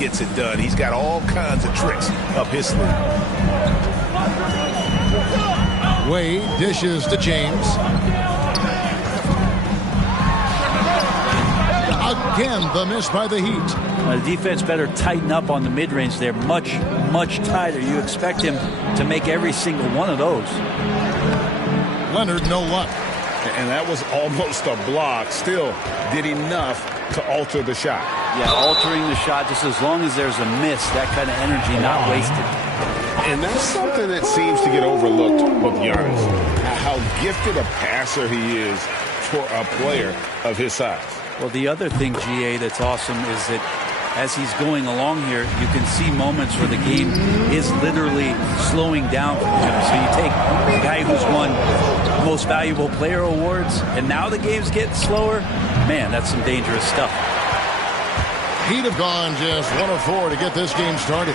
gets it done. He's got all kinds of tricks up his sleeve. Wade dishes to James. Again, the miss by the Heat. The defense better tighten up on the mid-range there. Much, much tighter. You expect him to make every single one of those. Leonard, no luck. And that was almost a block. Still did enough to alter the shot. Yeah, altering the shot just as long as there's a miss. That kind of energy not wasted. And that's something that seems to get overlooked with Giannis. How gifted a passer he is for a player of his size. Well, the other thing, GA, that's awesome is that as he's going along here, you can see moments where the game is literally slowing down for him. So you take a guy who's won Most Valuable Player awards, and now the game's getting slower. Man, that's some dangerous stuff. He'd have gone just 1 of 4 to get this game started.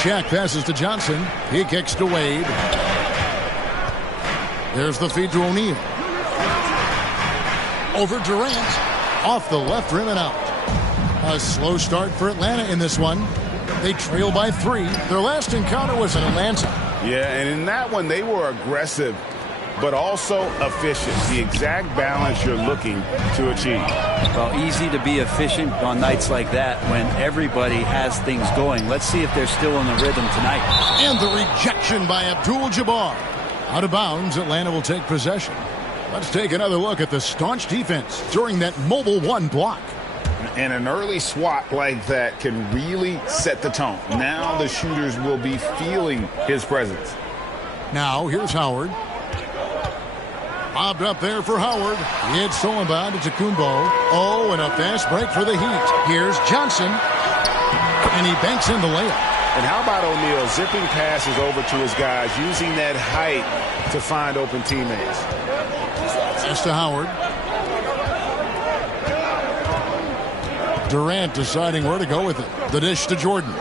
Shaq passes to Johnson. He kicks to Wade. There's the feed to O'Neal. Over Durant. Off the left rim and out. A slow start for Atlanta in this one. They trail by 3. Their last encounter was in Atlanta. Yeah, and in that one they were aggressive, but also efficient. The exact balance you're looking to achieve. Well, easy to be efficient on nights like that when everybody has things going. Let's see if they're still in the rhythm tonight. And the rejection by Abdul-Jabbar. Out of bounds, Atlanta will take possession. Let's take another look at the staunch defense during that mobile 1 block. And an early swat like that can really set the tone. Now the shooters will be feeling his presence. Now here's Howard. Bobbed up there for Howard. It's stolen by Antetokounmpo. Oh, and a fast break for the Heat. Here's Johnson. And he banks in the layup. And how about O'Neal zipping passes over to his guys, using that height to find open teammates. Pass to Howard. Durant deciding where to go with it. The dish to Jordan.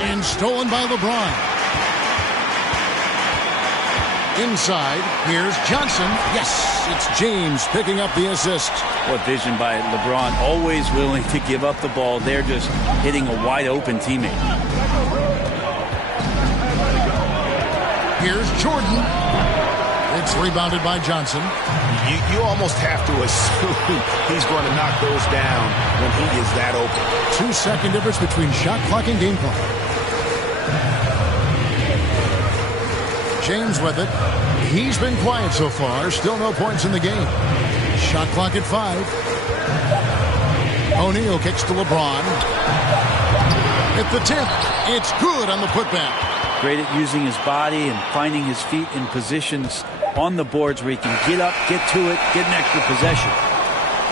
And stolen by LeBron. Inside, here's Johnson. Yes, it's James picking up the assist. What vision by LeBron. Always willing to give up the ball. They're just hitting a wide open teammate. Here's Jordan. It's rebounded by Johnson. You almost have to assume he's going to knock those down when he is that open. 2-second difference between shot clock and game clock. James with it. He's been quiet so far. Still no points in the game. Shot clock at 5. O'Neal kicks to LeBron. At the tip. It's good on the putback. Great at using his body and finding his feet in positions on the boards where he can get up, get to it, get an extra possession.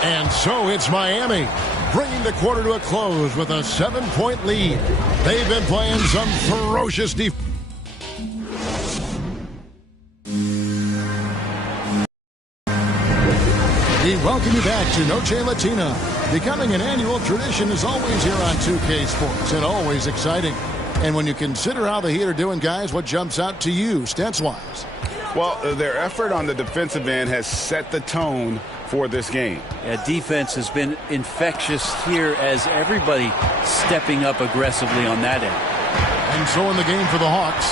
And so it's Miami, bringing the quarter to a close with a 7-point lead. They've been playing some ferocious defense. We welcome you back to Noche Latina. Becoming an annual tradition is always here on 2K Sports and always exciting. And when you consider how the Heat are doing, guys, what jumps out to you, stats-wise? Well, their effort on the defensive end has set the tone for this game. Yeah, defense has been infectious here as everybody stepping up aggressively on that end. And so in the game for the Hawks,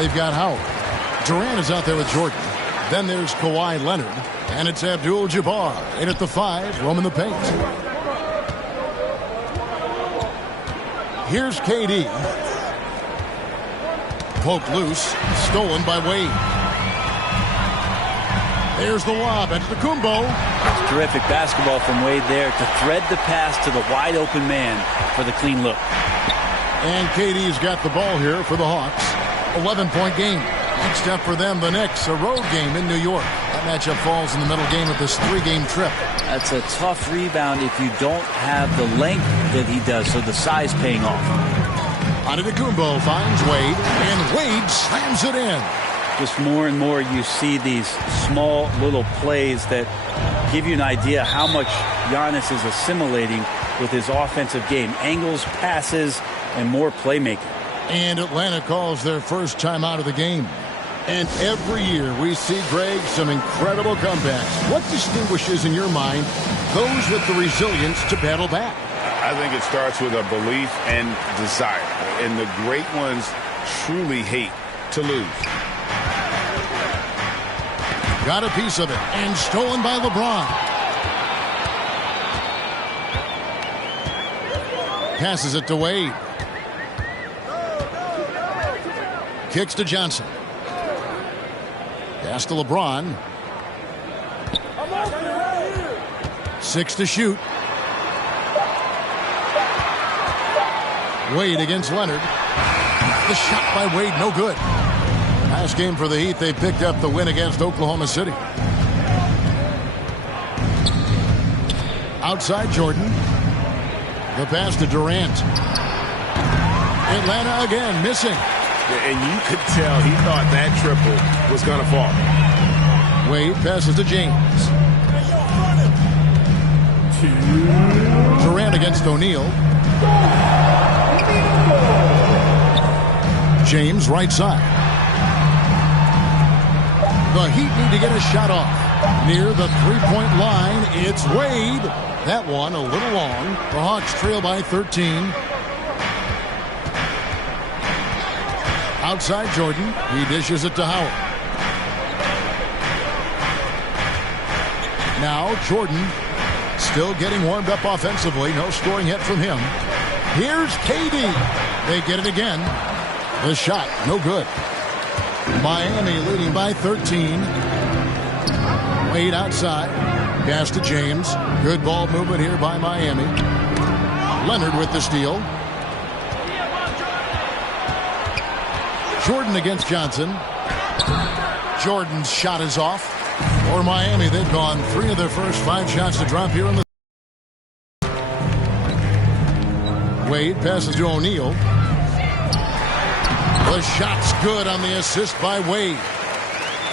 they've got Howard. Durant is out there with Jordan. Then there's Kawhi Leonard. And it's Abdul-Jabbar in at the 5, roaming the paint. Here's KD. Poked loose. Stolen by Wade. There's the lob. Antetokounmpo. It's terrific basketball from Wade there to thread the pass to the wide open man for the clean look. And KD's got the ball here for the Hawks. 11-point game. Next up for them, the Knicks, a road game in New York. That matchup falls in the middle game of this 3-game trip. That's a tough rebound if you don't have the length that he does, so the size paying off. Antetokounmpo finds Wade, and Wade slams it in. Just more and more you see these small little plays that give you an idea how much Giannis is assimilating with his offensive game. Angles, passes, and more playmaking. And Atlanta calls their first timeout of the game. And every year we see, Greg, some incredible comebacks. What distinguishes, in your mind, those with the resilience to battle back? I think it starts with a belief and desire. And the great ones truly hate to lose. Got a piece of it, and stolen by LeBron. Passes it to Wade. Kicks to Johnson. Pass to LeBron. 6 to shoot. Wade against Leonard. The shot by Wade, no good. Last game for the Heat, they picked up the win against Oklahoma City. Outside Jordan. The pass to Durant. Atlanta again, missing. And you could tell he thought that triple was going to fall. Wade passes to James. Durant against O'Neal. James right side. The Heat need to get a shot off. Near the three-point line, it's Wade. That one a little long. The Hawks trail by 13. Outside Jordan. He dishes it to Howard. Now Jordan still getting warmed up offensively. No scoring yet from him. Here's KD. They get it again. The shot, no good. Miami leading by 13. Wade outside. Pass to James. Good ball movement here by Miami. Leonard with the steal. Jordan against Johnson. Jordan's shot is off. For Miami, they've gone 3 of their first 5 shots to drop here in the... Wade passes to O'Neal. The shot's good on the assist by Wade.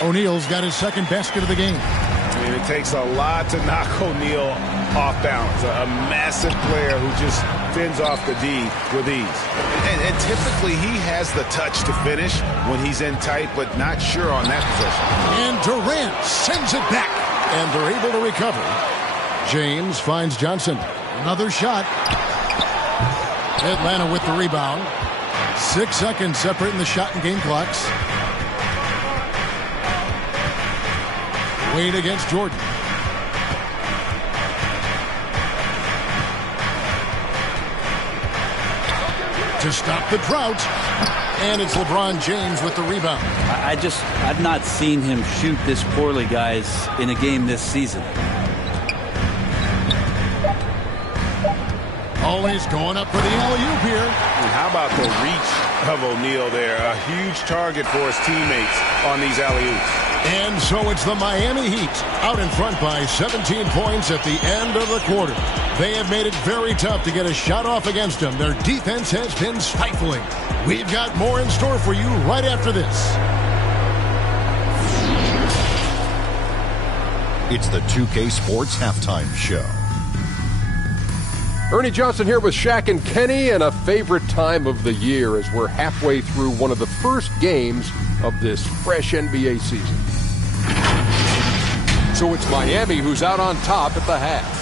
O'Neal's got his second basket of the game. I mean, it takes a lot to knock O'Neal off balance. A massive player who just fends off the D with ease. And typically he has the touch to finish when he's in tight, but not sure on that possession. And Durant sends it back. And they're able to recover. James finds Johnson. Another shot. Atlanta with the rebound. 6 seconds separating the shot and game clocks. Wade against Jordan. To stop the drought. And it's LeBron James with the rebound. I've not seen him shoot this poorly, guys, in a game this season. Always going up for the alley-oop here. And how about the reach of O'Neal there? A huge target for his teammates on these alley-oops. And so it's the Miami Heat out in front by 17 points at the end of the quarter. They have made it very tough to get a shot off against them. Their defense has been stifling. We've got more in store for you right after this. It's the 2K Sports Halftime Show. Ernie Johnson here with Shaq and Kenny, and a favorite time of the year as we're halfway through one of the first games of this fresh NBA season. So it's Miami who's out on top at the half.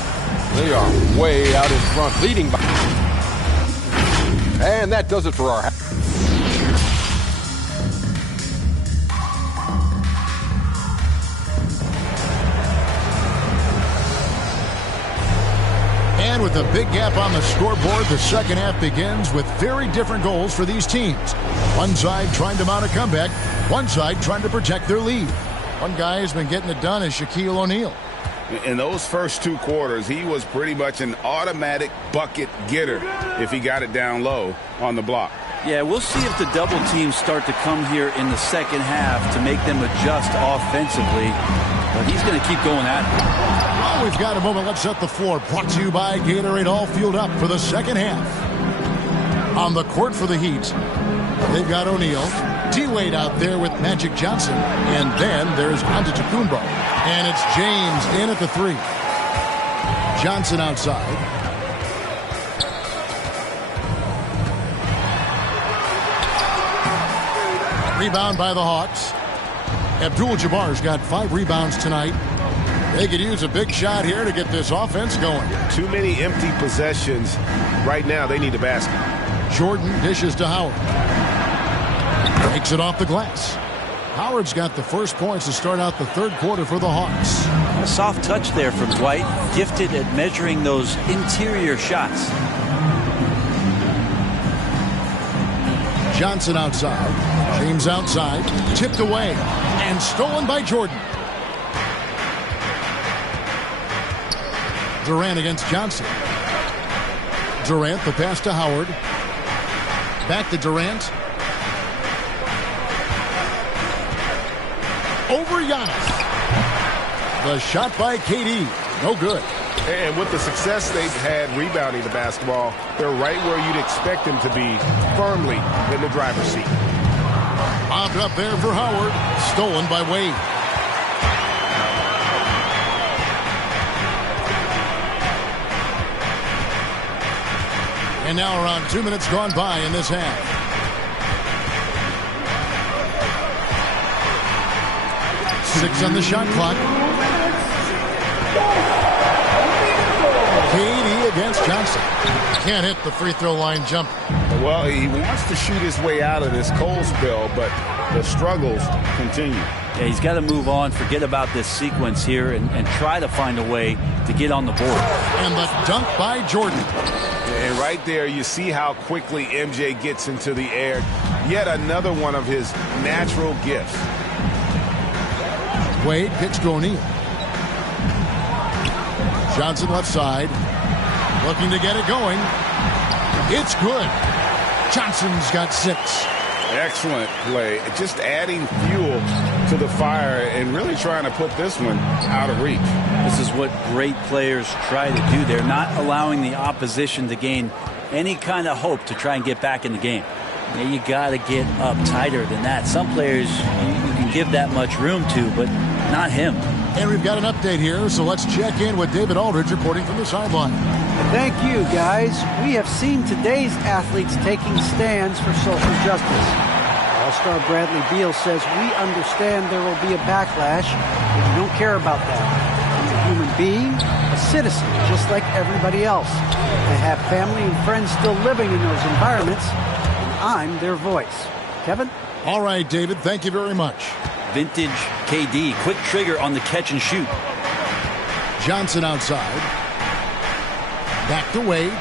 They are way out in front, leading by. And that does it for our half. And with a big gap on the scoreboard, the second half begins with very different goals for these teams. One side trying to mount a comeback, one side trying to protect their lead. One guy who's been getting it done is Shaquille O'Neal. In those first 2 quarters, he was pretty much an automatic bucket getter if he got it down low on the block. Yeah, we'll see if the double teams start to come here in the second half to make them adjust offensively. But he's going to keep going at it. Well, we've got a moment. Let's set the floor. Brought to you by Gatorade, all fueled up for the second half. On the court for the Heat, they've got O'Neal. D-Wade out there with Magic Johnson. And then there's Antetokounmpo. And it's James in at the 3. Johnson outside. Rebound by the Hawks. Abdul-Jabbar's got 5 rebounds tonight. They could use a big shot here to get this offense going. Too many empty possessions. Right now, they need a basket. Jordan dishes to Howard. Takes it off the glass. Howard's got the first points to start out the third quarter for the Hawks. A soft touch there from Dwight. Gifted at measuring those interior shots. Johnson outside. James outside. Tipped away. And stolen by Jordan. Durant against Johnson. Durant, the pass to Howard. Back to Durant. Over Giannis. The shot by KD. No good. And with the success they've had rebounding the basketball, they're right where you'd expect them to be, firmly in the driver's seat. Bobbed up there for Howard. Stolen by Wade. And now around 2 minutes gone by in this half. Six on the shot clock. KD against Johnson. Can't hit the free throw line jump. Well, he wants to shoot his way out of this cold spell, but the struggles continue. Yeah, he's got to move on, forget about this sequence here, and try to find a way to get on the board. And the dunk by Jordan. And right there, you see how quickly MJ gets into the air. Yet another one of his natural gifts. Wade gets to O'Neal. Johnson left side. Looking to get it going. It's good. Johnson's got 6. Excellent play. Just adding fuel to the fire and really trying to put this one out of reach. This is what great players try to do. They're not allowing the opposition to gain any kind of hope to try and get back in the game. You got to get up tighter than that. Some players you can give that much room to, but not him. And we've got an update here, so let's check in with David Aldridge reporting from the sideline. Thank you, guys. We have seen today's athletes taking stands for social justice. All-star Bradley Beal says, we understand there will be a backlash, but we don't care about that. I'm a human being, a citizen, just like everybody else. I have family and friends still living in those environments, and I'm their voice. Kevin? All right, David, thank you very much. Vintage KD, quick trigger on the catch and shoot. Johnson outside. Back to Wade.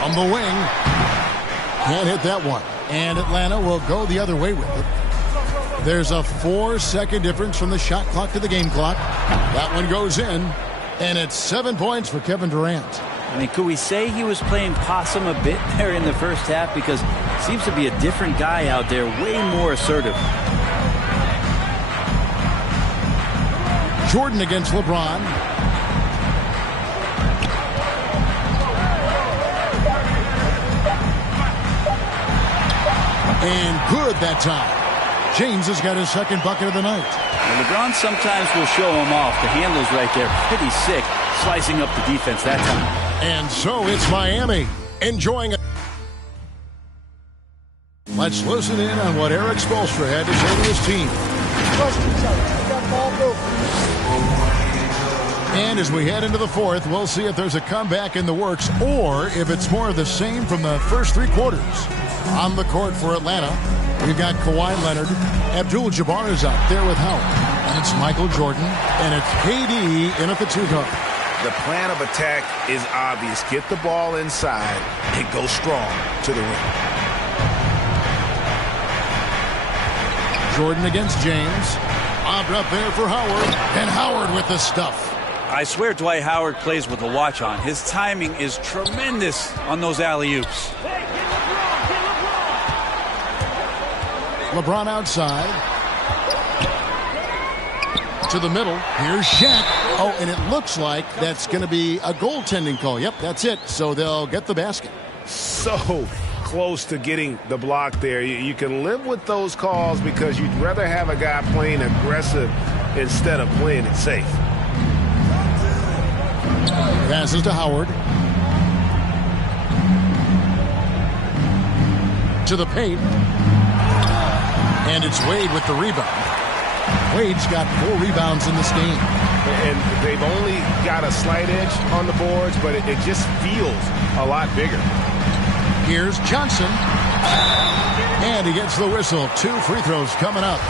From the wing. Can't hit that one. And Atlanta will go the other way with it. There's a 4-second difference from the shot clock to the game clock. That one goes in. And it's 7 points for Kevin Durant. I mean, could we say he was playing possum a bit there in the first half? Because it seems to be a different guy out there, way more assertive. Jordan against LeBron. And good that time. James has got his second bucket of the night. Well, LeBron sometimes will show him off. The handle's right there. Pretty sick. Slicing up the defense that time. And so it's Miami enjoying it. Let's listen in on what Eric Spoelstra had to say to his team. And as we head into the fourth, we'll see if there's a comeback in the works or if it's more of the same from the first 3 quarters. On the court for Atlanta, we've got Kawhi Leonard. Abdul-Jabbar is out there with Howard. And it's Michael Jordan. And it's KD in at the 2-guard. The plan of attack is obvious. Get the ball inside and go strong to the rim. Jordan against James. Bobbed up there for Howard. And Howard with the stuff. I swear Dwight Howard plays with a watch on. His timing is tremendous on those alley-oops. LeBron outside. To the middle. Here's Shaq. Oh, and it looks like that's going to be a goaltending call. Yep, that's it. So they'll get the basket. So close to getting the block there. You can live with those calls because you'd rather have a guy playing aggressive instead of playing it safe. Passes to Howard. To the paint. And it's Wade with the rebound. Wade's got 4 rebounds in this game. And they've only got a slight edge on the boards, but it just feels a lot bigger. Here's Johnson. And he gets the whistle. 2 free throws coming up.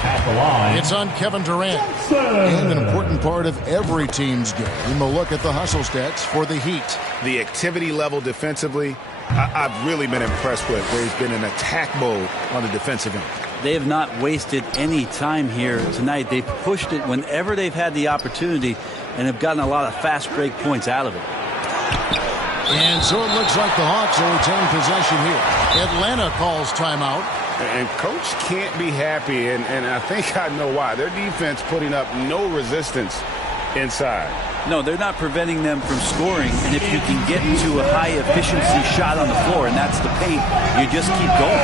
At the line, it's on Kevin Durant. And an important part of every team's game, we'll look at the hustle stats for the Heat. The activity level defensively, I've really been impressed with, where he's been in attack mode on the defensive end. They have not wasted any time here tonight. They've pushed it whenever they've had the opportunity and have gotten a lot of fast break points out of it. And so it looks like the Hawks will retain possession here. Atlanta calls timeout. And coach can't be happy, and I think I know why. Their defense putting up no resistance inside. No, they're not preventing them from scoring, and if you can get to a high-efficiency shot on the floor, and that's the paint, you just keep going.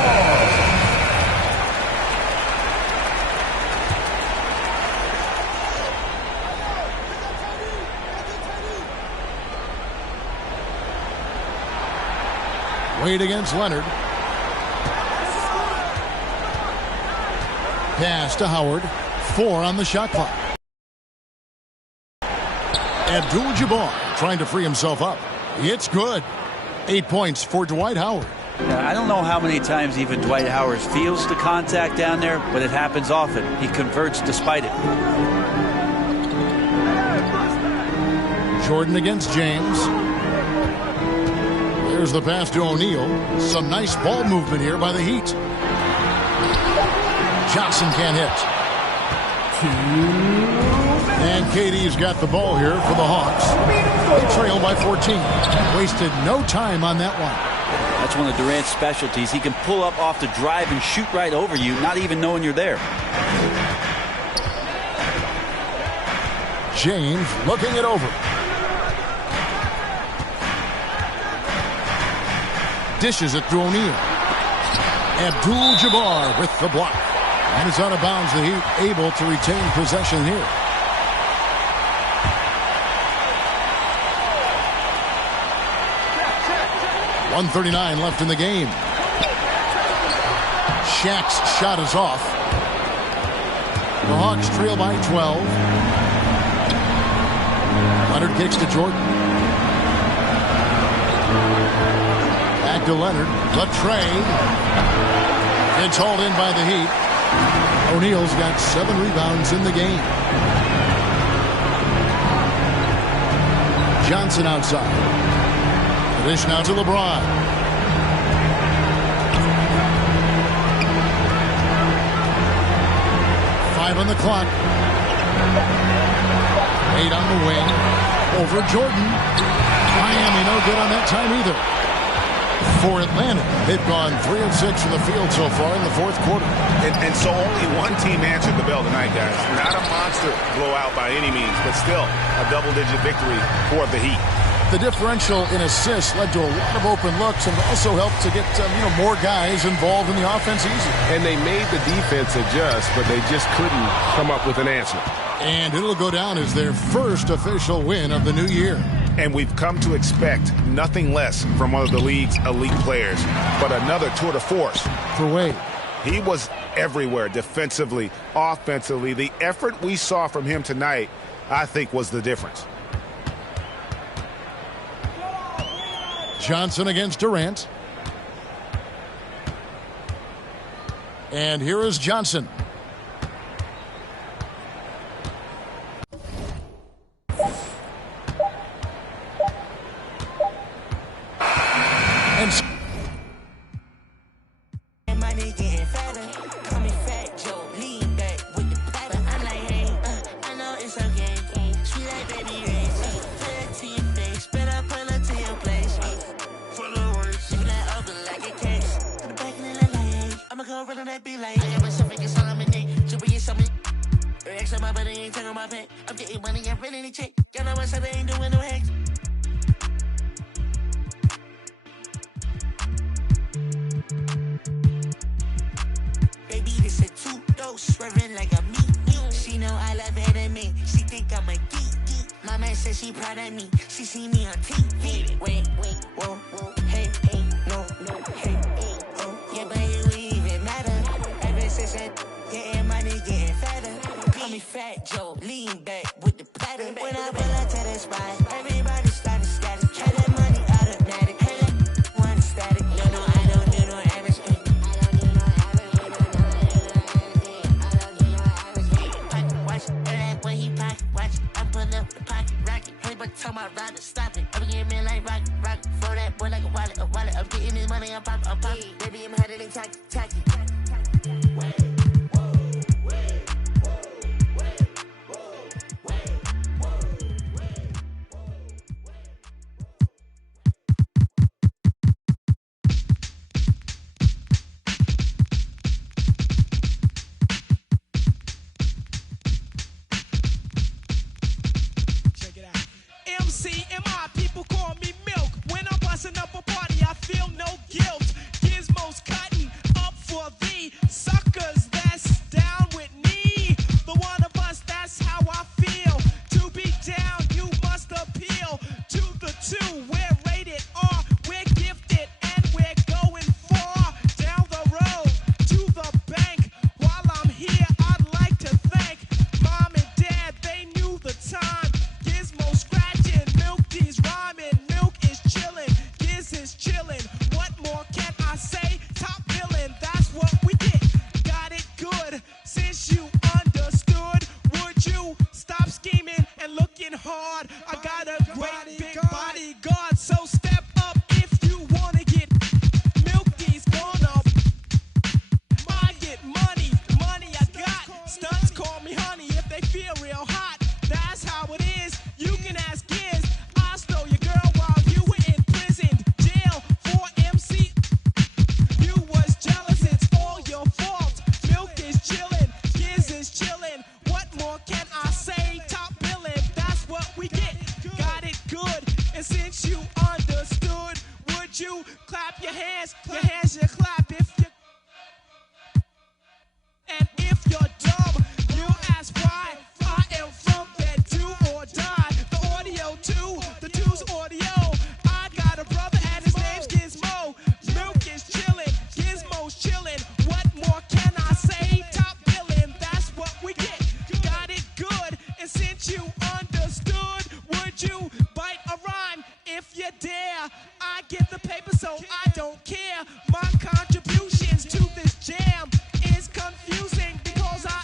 Wade against Leonard. Pass to Howard. 4 on the shot clock. Abdul-Jabbar trying to free himself up. It's good. 8 points for Dwight Howard. I don't know how many times even Dwight Howard feels the contact down there, but it happens often. He converts despite it. Jordan against James. There's the pass to O'Neal. Some nice ball movement here by the Heat. Johnson can't hit. And KD's got the ball here for the Hawks. They trail by 14. Wasted no time on that one. That's one of Durant's specialties. He can pull up off the drive and shoot right over you, not even knowing you're there. James looking it over. Dishes it to O'Neal. Abdul-Jabbar with the block. And it's out of bounds. The Heat able to retain possession here. .139 left in the game. Shaq's shot is off. The Hawks trail by 12. Leonard kicks to Jordan. Back to Leonard. Latrey. It's hauled in by the Heat. O'Neal's got 7 rebounds in the game. Johnson outside. Dish now to LeBron. Five on the clock. 8 on the wing. Over Jordan. Miami no good on that time either. For Atlanta, they've gone 3 of 6 from the field so far in the 4th quarter. And so only one team answered the bell tonight, guys. Not a monster blowout by any means, but still a double-digit victory for the Heat. The differential in assists led to a lot of open looks and also helped to get more guys involved in the offense easy. And they made the defense adjust, but they just couldn't come up with an answer. And it'll go down as their first official win of the new year. And we've come to expect nothing less from one of the league's elite players, but another tour de force. For Wade. He was everywhere, defensively, offensively. The effort we saw from him tonight, I think, was the difference. Johnson against Durant. And here is Johnson. I'm getting money and feeling the check. Y'all know I said I ain't doing no hacks. Baby, this a 2-dose, swerving like a meat. She know I love it and me. She think I'm a geek. My man says she proud of me. She see me on TV. Wait, whoa, hey, no, hey, oh. Yeah, but it don't even matter. Ever since I best buy. Everybody started static. Hey, that money automatic. Hey, that one static. No, I don't do no average. Watch, that boy he pocket. Watch, I'm pulling up the pocket rocket. Hey, but tell my rider stop it. I'm getting me like rock. Throw that boy like a wallet. I'm getting this money, I'm poppin'. Baby, I'm handling tacky. MCMI, people call me Milk. When I'm busting up a party, I feel no guilt. Gizmos cutting up for the suckers that's down with me. The one of us, that's how I feel. To be down, you must appeal to the two. We're rated R, we're gifted, and we're going far down the road to the bank. While I'm here, I'd like to thank Mom and Dad, they knew the time. Gizmo scratching, Milky's rhyming, Milk is chilling, Giz is chilling. What more can I say? Top billing, that's what we get. Got it good, since you understood. Would you stop scheming and looking hard? I got a great big bodyguard, so step up if you wanna get Milky's gonna. I get money I got. Stunts call me honey if they feel real hot. That's how it is. You can ask Giz. I stole your girl while you were in prison. Jail for MC. You was jealous, it's all your fault. Milk is chillin', Giz is chillin'. What more can I say? Top billing, that's what we get. Got it good. And since you understood, would you clap your hands? Your hands you clap if you. And if you're dumb, you ask why. I am from that do or die. The audio too, the two's audio. I got a brother and his name's Gizmo. Milk is chillin', Gizmo's chillin'. What more can I say? Top billing, that's what we get. Got it good, and since you understood, would you bite a rhyme if you dare? I get the paper, so I don't care. My contributions to this jam is confusing because I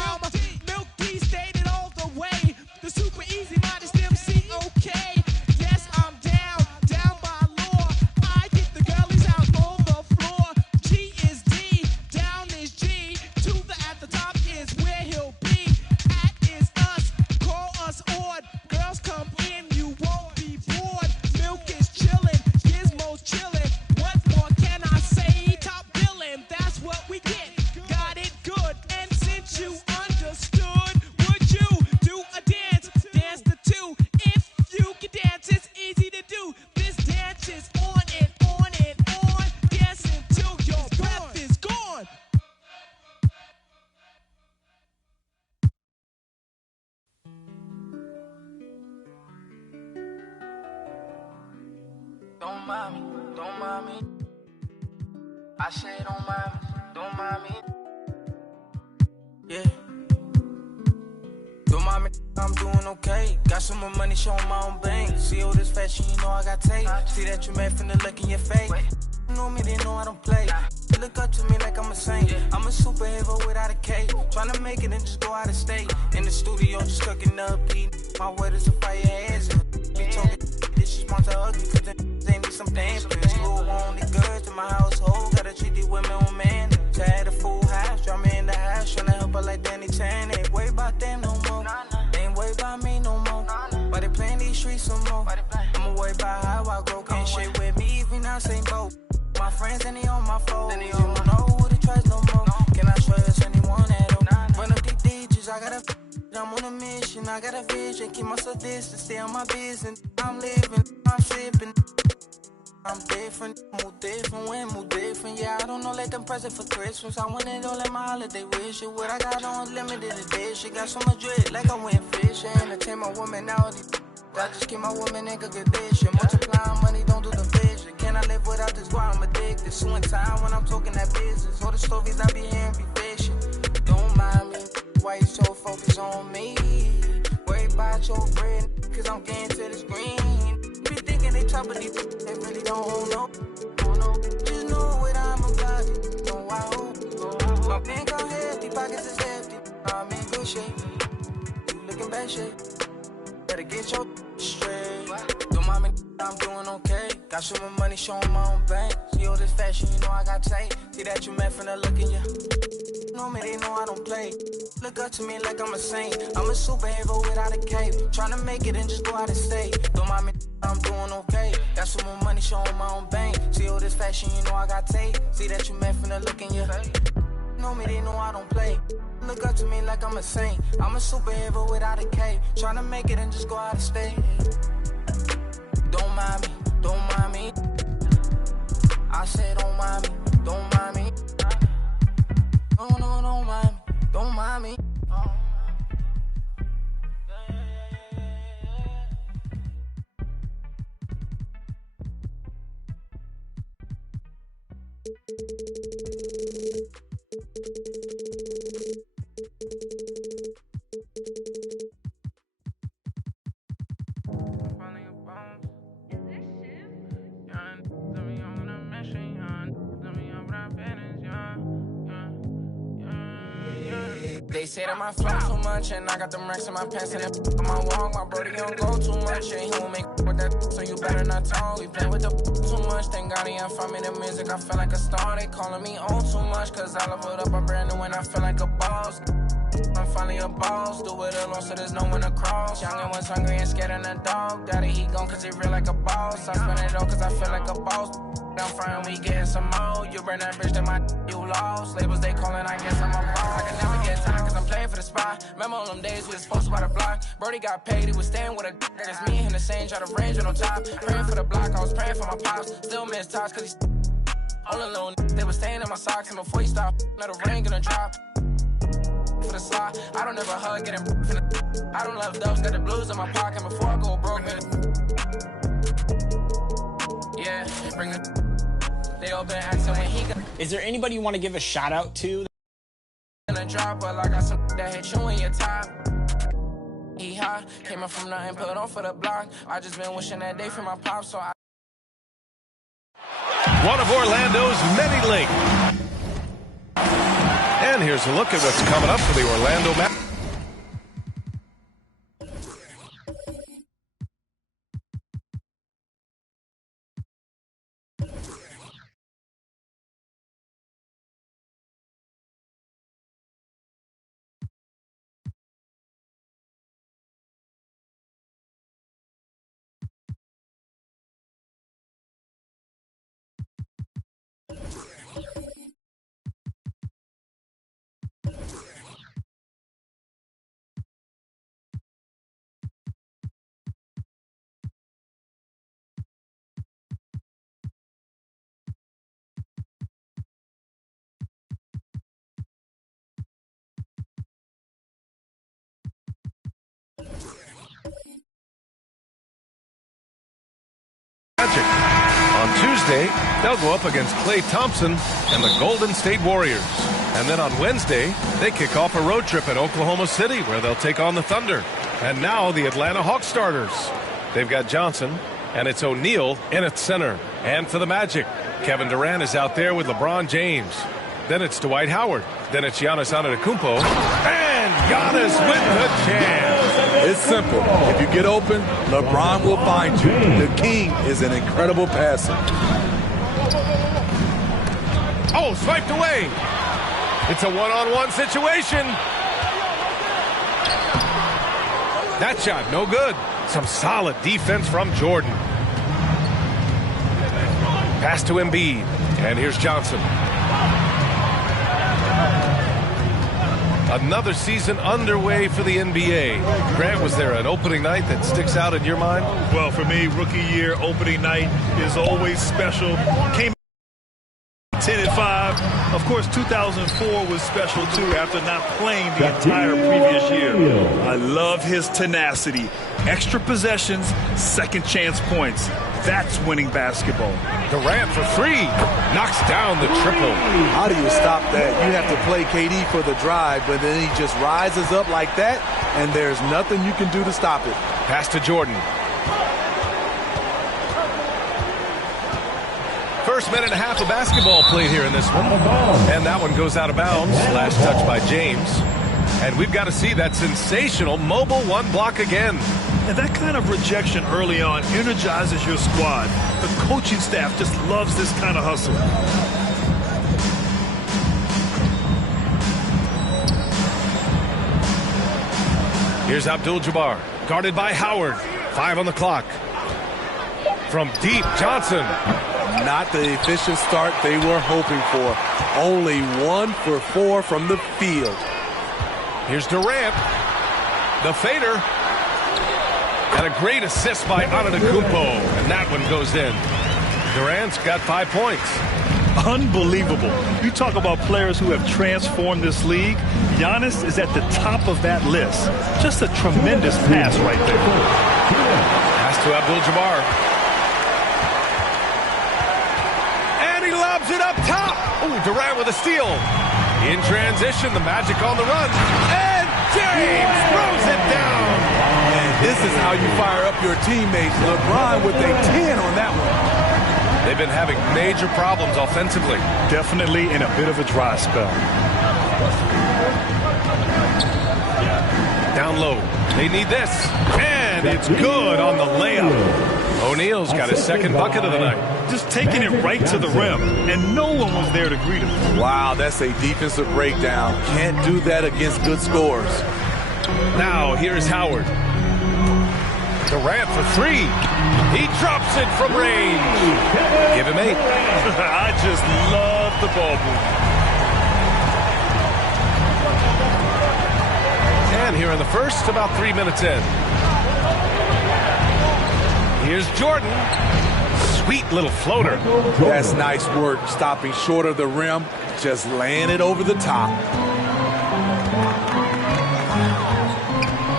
am Milk D stated all the way. The super easy modest MC, okay. Yes, I'm down by law. I get the girlies out on the floor. G is D, down is G. To the at the top is where he'll be. At is us, call us odd. Girls come in, you won't be bored. Milk is chillin', Gizmo's chillin'. What more can I say? Top billing, that's what we get. Got it good, and since you understood, would you do a dance? Dance the two. If you can dance, it's easy to do. This dance is on and on and on. Dance until your breath is gone. Don't mind me. I say don't mind me. Yeah. Don't mind me, I'm doing okay. Got some more money, showing my own bank. See all this fashion, you know I got tape. See that you mad from the look in your face. You know me, they know I don't play. They look up to me like I'm a saint. I'm a superhero without a cape. Tryna make it and just go out of state. In the studio, just cooking up beat. My word is a fire ass. Be talking this is monster ugly, cause they need some dance. Who only girls in my household? Gotta treat these women on man. So I had a full house, draw me in the house. Tryna help her like Danny Chan. Ain't worry about them no more. They ain't worry about me no more. But they playing these streets some more. I'ma worry about how I grow. Can't shit with me if we not same boat. My friends and they on my phone. You don't know who to trust no more. Can I trust anyone at all? Run up these digits, I got a I'm on a mission, I got a vision. Keep myself distant, stay on my business. I'm living, I'm sipping. I'm different, move different, yeah, I don't know, let them present for Christmas. I want it all in my holiday wish. What I got on limited edition. Got so much dread, like I went fishing. Entertain my woman now, I just keep my woman in good condition. Multiplying money, don't do the vision. Can I live without this? Why I'm addicted. So in time when I'm talking that business. All the stories I be hearing be fiction. Don't mind me, why you so focused on me? Worry about your bread, cause I'm getting to this green. Be thinking they tough, but they really don't know. Just know what I'm about it. Know why who? My bank on heavy, pockets is empty. I'm in good shape. You look in bad shape. Better get your straight. Don't mind me, I'm doing okay. Got some more money, showing my own bank. See all this fashion, you know I got tape. See that you met from the look in you. Know me, they know I don't play. Look up to me like I'm a saint. I'm a superhero without a cape. Tryna make it and just go out and stay. Don't mind me, I'm doing okay. Got some more money, showing my own bank. See all this fashion, you know I got tape. See that you met from the look in you. Know me, they know I don't play. Look up to me like I'm a saint. I'm a superhero without a cape. Tryna make it and just go out and stay. Don't mind me, don't mind me. I said don't mind me, don't mind me. No, don't mind me, don't mind me. They say that my flow too much, and I got them racks in my pants, and on my walk, my brody don't go too much, and he won't make with that, so you better not talk. We play with the too much, thank God he ain't find me the music, I feel like a star. They calling me on too much, cause I leveled up, I'm brand new, and I feel like a boss. I'm finally a boss, do it alone, so there's no one to cross. Young and was hungry and scared of the dog. Daddy, he gone cause he real like a boss. I spend it all cause I feel like a boss. I'm frying, we getting some more. You burn that bitch, then my you lost. Labels they calling, I guess I'm a boss. I can never get time cause I'm playing for the spot. Remember all them days we was posted by the block. Brody got paid, he was staying with a d***. It's me and him the same, try to range on no top. Praying for the block, I was praying for my pops. Still miss talks cause he's all alone. They was staying in my socks, and before he stopped, let a rain gonna drop. For the slot, I don't ever hug it. I don't love those, got the blues in my pocket before I go broke. Yeah, bring it. They all been asking when he got. Is there anybody you want to give a shout out to? In a drop, but I got some that hit you in your top. He high, came up from nothing, put on for the block. I just been wishing that day for my pop, so I. One of Orlando's many lakes. And here's a look at what's coming up for the Orlando Magic. On Tuesday, they'll go up against Klay Thompson and the Golden State Warriors. And then on Wednesday, they kick off a road trip at Oklahoma City where they'll take on the Thunder. And now the Atlanta Hawks starters. They've got Johnson, and it's O'Neal in at center. And for the Magic, Kevin Durant is out there with LeBron James. Then it's Dwight Howard. Then it's Giannis Antetokounmpo. And Giannis with the chance. It's simple. If you get open, LeBron will find you. The king is an incredible passer. Oh, swiped away. It's a one-on-one situation. That shot, no good. Some solid defense from Jordan. Pass to Embiid. And here's Johnson. Another season underway for the NBA. Grant, was there an opening night that sticks out in your mind? Well, for me, rookie year opening night is always special. Came 10-5. Of course, 2004 was special, too, after not playing the entire previous year. I love his tenacity. Extra possessions, second chance points. That's winning basketball. Durant for three. Knocks down the triple. How do you stop that? You have to play KD for the drive, but then he just rises up like that, and there's nothing you can do to stop it. Pass to Jordan. First minute and a half of basketball played here in this one. And that one goes out of bounds. Last touch by James. And we've got to see that sensational mobile one block again. And that kind of rejection early on energizes your squad. The coaching staff just loves this kind of hustle. Here's Abdul-Jabbar, guarded by Howard. 5 on the clock. From deep, Johnson. Not the efficient start they were hoping for. Only 1 for 4 from the field. Here's Durant. The fader. And a great assist by Antetokounmpo. And that one goes in. Durant's got 5 points. Unbelievable. You talk about players who have transformed this league. Giannis is at the top of that list. Just a tremendous pass right there. Pass to Abdul-Jabbar. Lobs it up top. Oh, Durant with a steal. In transition, the Magic on the run. And James throws it down. And this is how you fire up your teammates. LeBron with a 10 on that one. They've been having major problems offensively. Definitely in a bit of a dry spell. Down low. They need this. And it's good on the layup. O'Neal's got his second bucket of the night. Just taking it right to the rim, and no one was there to greet him. Wow, that's a defensive breakdown. Can't do that against good scores. Now, here's Howard. Durant for 3. He drops it from range. Give him 8. I just love the ball movement. And here in the first, about 3 minutes in. Here's Jordan. Sweet little floater. That's nice work, stopping short of the rim, just laying it over the top.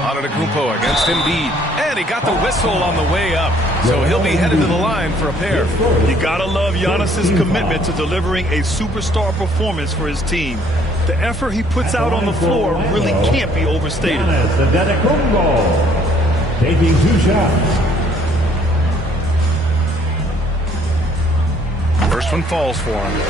Antetokounmpo against Embiid. And he got the whistle on the way up. So he'll be headed to the line for a pair. You gotta love Giannis's commitment to delivering a superstar performance for his team. The effort he puts out on the floor really can't be overstated. Antetokounmpo taking 2 shots. First one falls for him.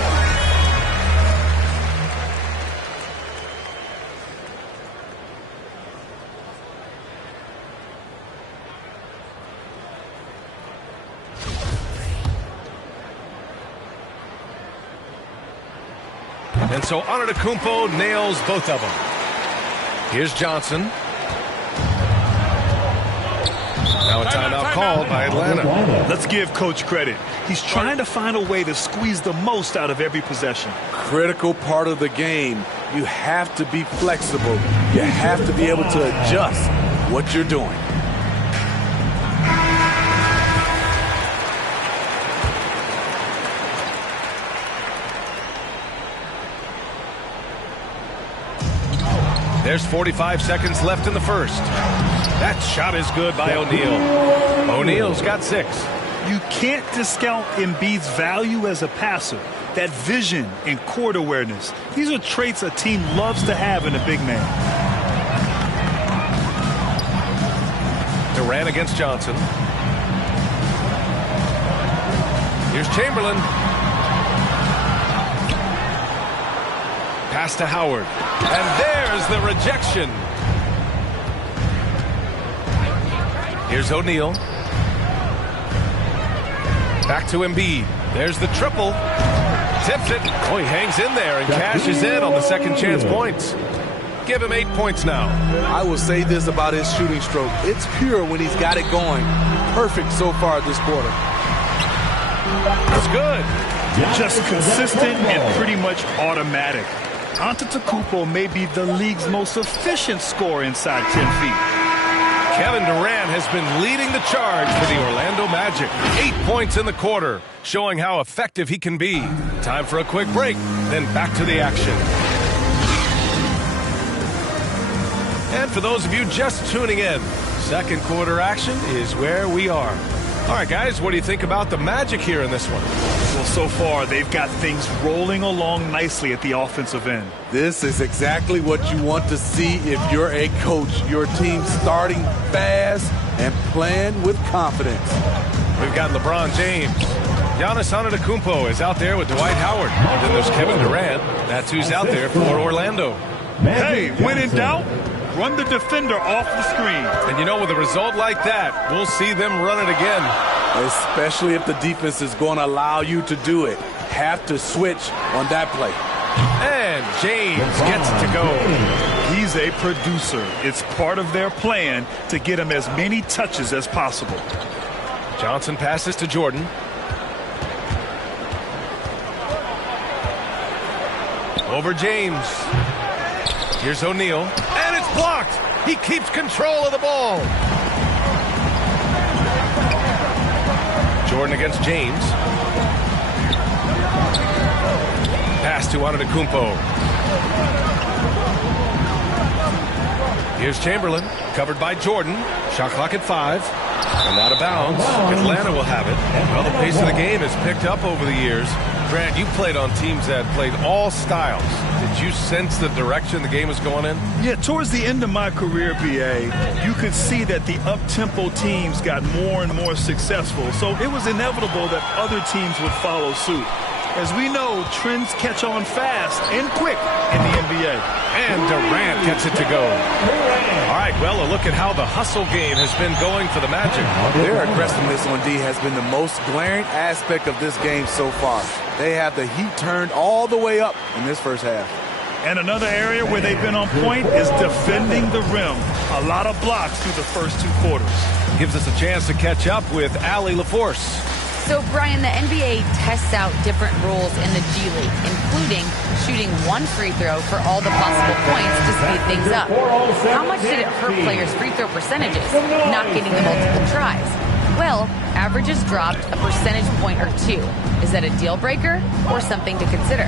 And so Antetokounmpo nails both of them. Here's Johnson. Now a timeout called by Atlanta. Let's give Coach credit. He's trying to find a way to squeeze the most out of every possession. Critical part of the game. You have to be flexible. You have to be able to adjust what you're doing. There's 45 seconds left in the first. That shot is good by O'Neal. O'Neal's got 6. You can't discount Embiid's value as a passer. That vision and court awareness. These are traits a team loves to have in a big man. Durant against Johnson. Here's Chamberlain. Pass to Howard. And there's the rejection. Here's O'Neal. Back to Embiid. There's the triple. Tips it. Oh, he hangs in there and cashes in on the second chance points. Give him 8 points now. I will say this about his shooting stroke. It's pure when he's got it going. Perfect so far this quarter. That's good. Just consistent and pretty much automatic. Antetokounmpo may be the league's most efficient scorer inside 10 feet. Kevin Durant has been leading the charge for the Orlando Magic. 8 points in the quarter, showing how effective he can be. Time for a quick break, then back to the action. And for those of you just tuning in, second quarter action is where we are. All right, guys, what do you think about the Magic here in this one? Well, so far, they've got things rolling along nicely at the offensive end. This is exactly what you want to see if you're a coach. Your team starting fast, and playing with confidence. We've got LeBron James. Giannis Antetokounmpo is out there with Dwight Howard. Then there's Kevin Durant. That's who's out there for Orlando. Hey, when in doubt, run the defender off the screen. And you know, with a result like that, we'll see them run it again. Especially if the defense is going to allow you to do it. Have to switch on that play. And James gets it to go. He's a producer. It's part of their plan to get him as many touches as possible. Johnson passes to Jordan. Over James. Here's O'Neal. And it's blocked. He keeps control of the ball. Jordan against James. Pass to Antetokounmpo. Here's Chamberlain, covered by Jordan. Shot clock at 5. And out of bounds. Atlanta will have it. Well, the pace of the game has picked up over the years. Grant, you played on teams that played all styles. Did you sense the direction the game was going in? Yeah, towards the end of my career, BA, you could see that the up-tempo teams got more and more successful. So it was inevitable that other teams would follow suit. As we know, trends catch on fast and quick in the NBA. And Durant gets it to go. All right, well, a look at how the hustle game has been going for the Magic. Their aggressiveness on D has been the most glaring aspect of this game so far. They have the heat turned all the way up in this first half. And another area where they've been on point is defending the rim. A lot of blocks through the first 2 quarters. Gives us a chance to catch up with Allie LaForce. So, Brian, the NBA tests out different rules in the G League, including shooting 1 free throw for all the possible points to speed things up. How much did it hurt players' free throw percentages, not getting the multiple tries? Well, averages dropped a percentage point or 2. Is that a deal breaker or something to consider?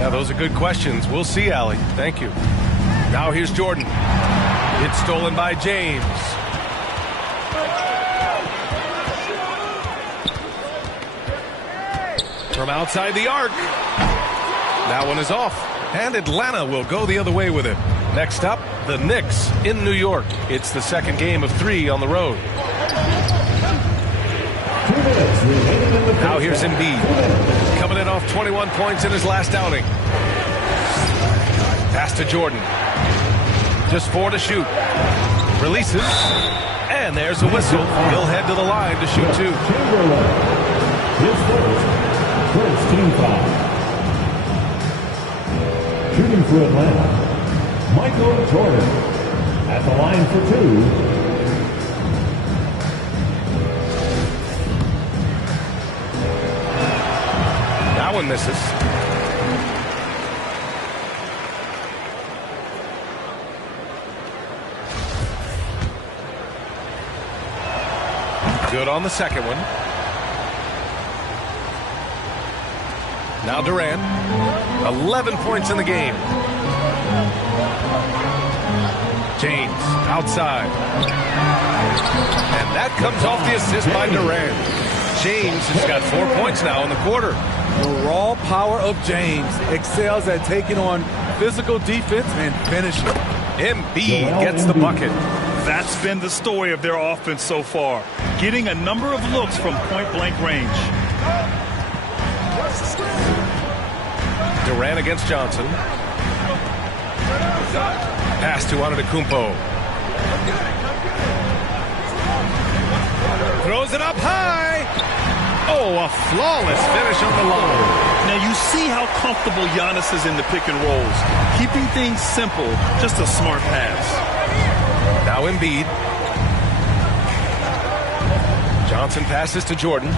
Yeah, those are good questions. We'll see, Allie. Thank you. Now here's Jordan. It's stolen by James. From outside the arc. That one is off. And Atlanta will go the other way with it. Next up, the Knicks in New York. It's the second game of 3 on the road. Now here's Embiid. Coming in off 21 points in his last outing. Pass to Jordan. Just 4 to shoot. Releases. And there's a whistle. He'll head to the line to shoot 2. First team foul. Shooting for Atlanta, Michael Jordan at the line for 2. That one misses. Good on the second one. Now Durant, 11 points in the game. James, outside. And that comes off the assist by Durant. James has got 4 points now in the quarter. The raw power of James excels at taking on physical defense and finishing. Embiid gets the bucket. That's been the story of their offense so far, getting a number of looks from point-blank range. Durant against Johnson. Pass to Antetokounmpo. Throws it up high. Oh, a flawless finish on the line. Now you see how comfortable Giannis is in the pick and rolls. Keeping things simple, just a smart pass. Now Embiid. Johnson passes to Jordan.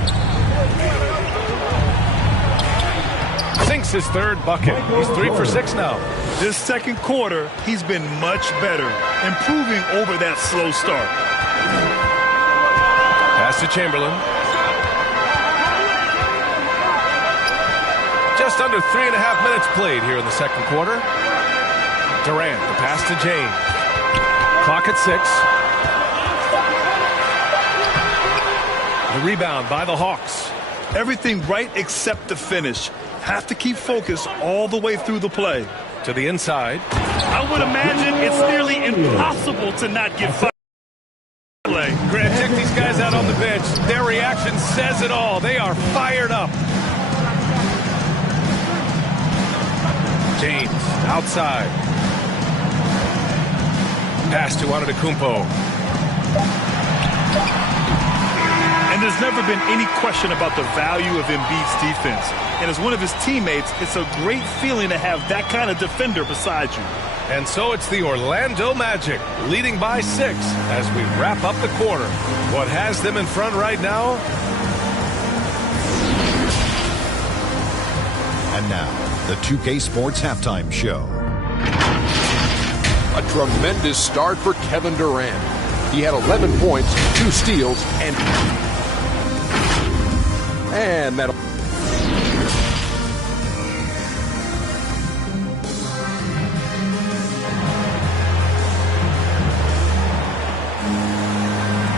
Sinks his 3rd bucket. He's 3 for 6 now. This second quarter, he's been much better, improving over that slow start. Pass to Chamberlain. Just under 3.5 minutes played here in the second quarter. Durant, the pass to James. Clock at 6. The rebound by the Hawks. Everything right except the finish. Have to keep focus all the way through the play. To the inside. I would imagine it's nearly impossible to not get fired. Grant, check these guys out on the bench. Their reaction says it all. They are fired up. James, outside. Pass to Antetokounmpo. And there's never been any question about the value of Embiid's defense. And as one of his teammates, it's a great feeling to have that kind of defender beside you. And so it's the Orlando Magic leading by 6 as we wrap up the quarter. What has them in front right now? And now, the 2K Sports Halftime Show. A tremendous start for Kevin Durant. He had 11 points, 2 steals, and that'll...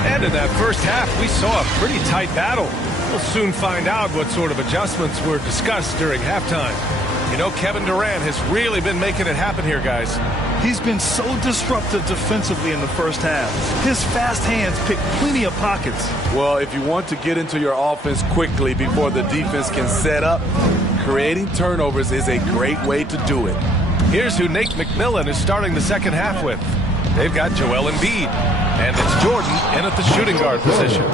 And in that first half, we saw a pretty tight battle. We'll soon find out what sort of adjustments were discussed during halftime. You know, Kevin Durant has really been making it happen here, guys. He's been so disruptive defensively in the first half. His fast hands pick plenty of pockets. Well, if you want to get into your offense quickly before the defense can set up, creating turnovers is a great way to do it. Here's who Nate McMillan is starting the second half with. They've got Joel Embiid, and it's Jordan in at the shooting guard position.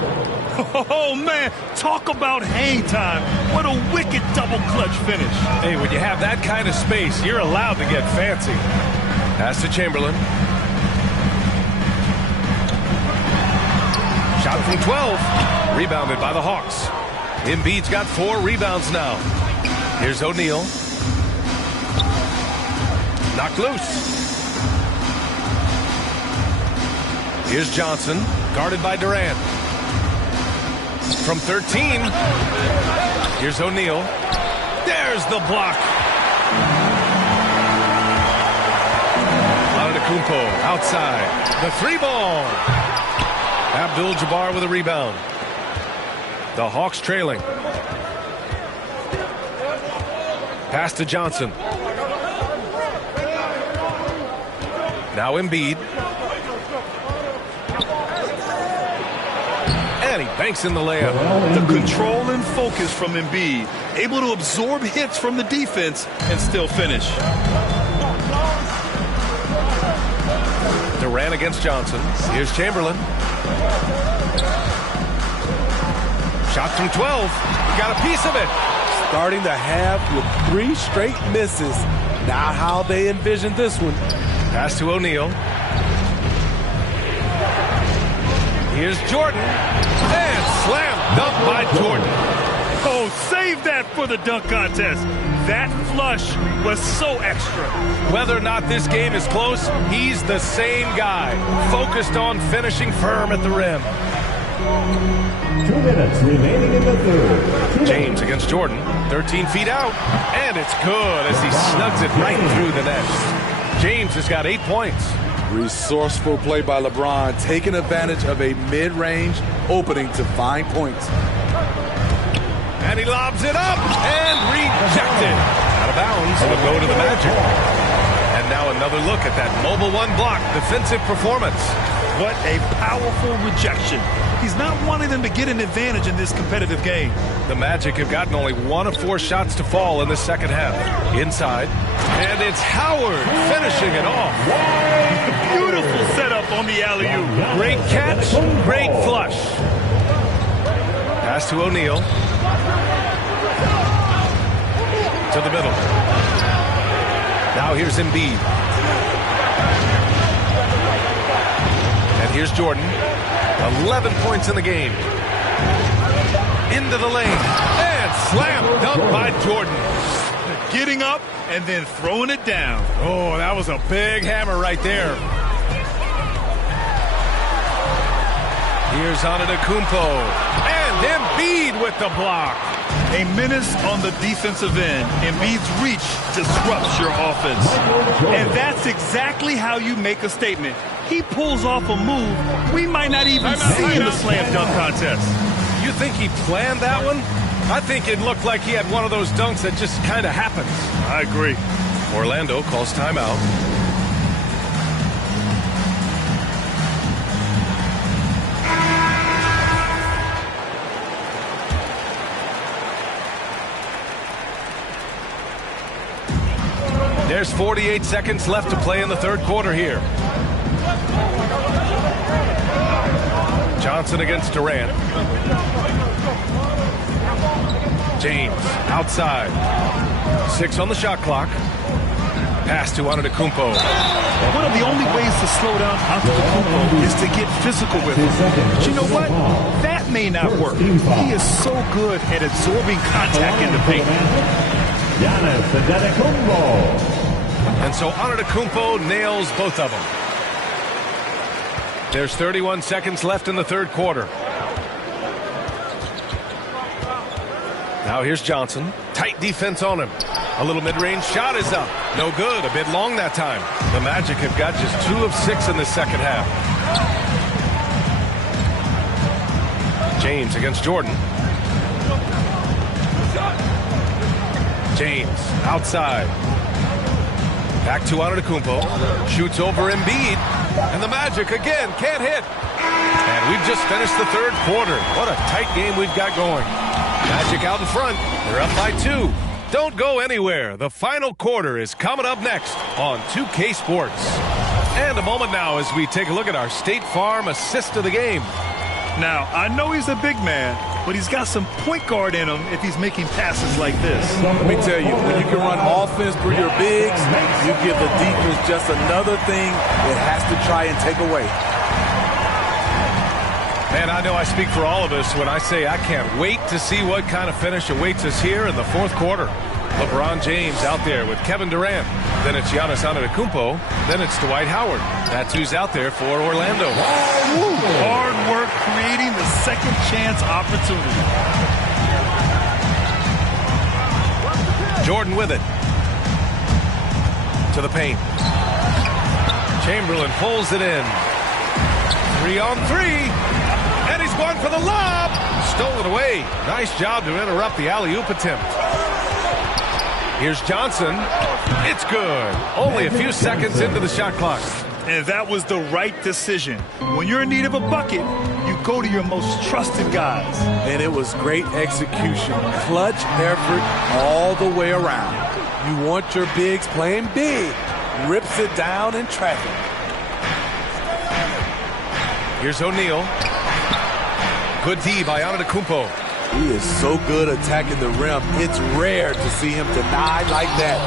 Oh, man, talk about hang time. What a wicked double clutch finish. Hey, when you have that kind of space, you're allowed to get fancy. Pass to Chamberlain. Shot from 12. Rebounded by the Hawks. Embiid's got 4 rebounds now. Here's O'Neal. Knocked loose. Here's Johnson, guarded by Durant. From 13. Here's O'Neal. There's the block. Antetokounmpo outside. The 3-ball. Abdul-Jabbar with a rebound. The Hawks trailing. Pass to Johnson. Now Embiid. And he banks in the layup. The control and focus from Embiid. Able to absorb hits from the defense and still finish. Durant against Johnson. Here's Chamberlain. Shot from 12. He got a piece of it. Starting the half with 3 straight misses. Not how they envisioned this one. Pass to O'Neal. Here's Jordan. And slam dunk by Jordan. Oh, save that for the dunk contest. That flush was so extra. Whether or not this game is close, he's the same guy. Focused on finishing firm at the rim. 2 minutes remaining in the third. James against Jordan. 13 feet out. And it's good as he snugs it right through the net. James has got 8 points. Resourceful play by LeBron, taking advantage of a mid-range opening to find points. And he lobs it up and rejected. Out of bounds, it'll go to the Magic. And now another look at that mobile 1 block defensive performance. What a powerful rejection. He's not wanting them to get an advantage in this competitive game. The Magic have gotten only 1 of 4 shots to fall in the second half. Inside. And it's Howard finishing it off. Beautiful setup on the alley-oop. Great catch, great flush. Pass to O'Neal. To the middle. Now here's Embiid. And here's Jordan. 11 points in the game. Into the lane. And slam dunk by Jordan. Getting up and then throwing it down. Oh, that was a big hammer right there. Here's Antetokounmpo. And Embiid with the block. A menace on the defensive end. Embiid's reach disrupts your offense. And that's exactly how you make a statement. He pulls off a move we might not even see in the slam dunk contest. You think he planned that one? I think it looked like he had one of those dunks that just kind of happens. I agree. Orlando calls timeout. There's 48 seconds left to play in the third quarter here. Johnson against Durant. James outside. 6 on the shot clock. Pass to Antetokounmpo. One of the only ways to slow down Antetokounmpo is to get physical with him. But you know what? That may not work. He is so good at absorbing contact in the paint. Giannis Antetokounmpo. And so Antetokounmpo nails both of them. There's 31 seconds left in the third quarter. Now here's Johnson. Tight defense on him. A little mid-range shot is up. No good. A bit long that time. The Magic have got just 2 of 6 in the second half. James against Jordan. James outside. Back to Antetokounmpo. Shoots over Embiid. And the Magic again can't hit. And we've just finished the third quarter. What a tight game we've got going. Magic out in front. They're up by 2. Don't go anywhere. The final quarter is coming up next on 2K Sports. And a moment now as we take a look at our State Farm assist of the game. Now, I know he's a big man, but he's got some point guard in him if he's making passes like this. Let me tell you, when you can run offense through your bigs, you give the defense just another thing it has to try and take away. Man, I know I speak for all of us when I say I can't wait to see what kind of finish awaits us here in the fourth quarter. LeBron James out there with Kevin Durant. Then it's Giannis Antetokounmpo. Then it's Dwight Howard. That's who's out there for Orlando. Hard work creating the second chance opportunity. Jordan with it. To the paint. Chamberlain pulls it in. 3 on 3. And he's going for the lob. Stole it away. Nice job to interrupt the alley-oop attempt. Here's Johnson. It's good. Only a few seconds into the shot clock. And that was the right decision. When you're in need of a bucket, you go to your most trusted guys. And it was great execution. Clutch effort all the way around. You want your bigs playing big. Rips it down in traffic. Here's O'Neal. Good D by Antetokounmpo. He is so good attacking the rim. It's rare to see him deny like that.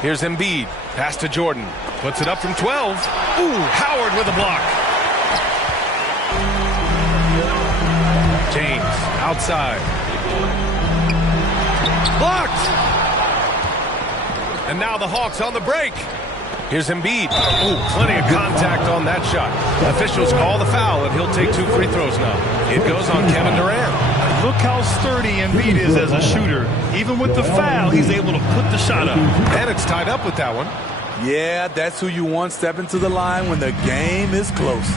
Here's Embiid. Pass to Jordan. Puts it up from 12. Ooh, Howard with a block. James outside. Blocked. And now the Hawks on the break. Here's Embiid. Ooh, plenty of contact on that shot. Officials call the foul, and he'll take 2 free throws now. It goes on Kevin Durant. Look how sturdy Embiid is as a shooter. Even with the foul, he's able to put the shot up. And it's tied up with that one. Yeah, that's who you want stepping to the line when the game is close.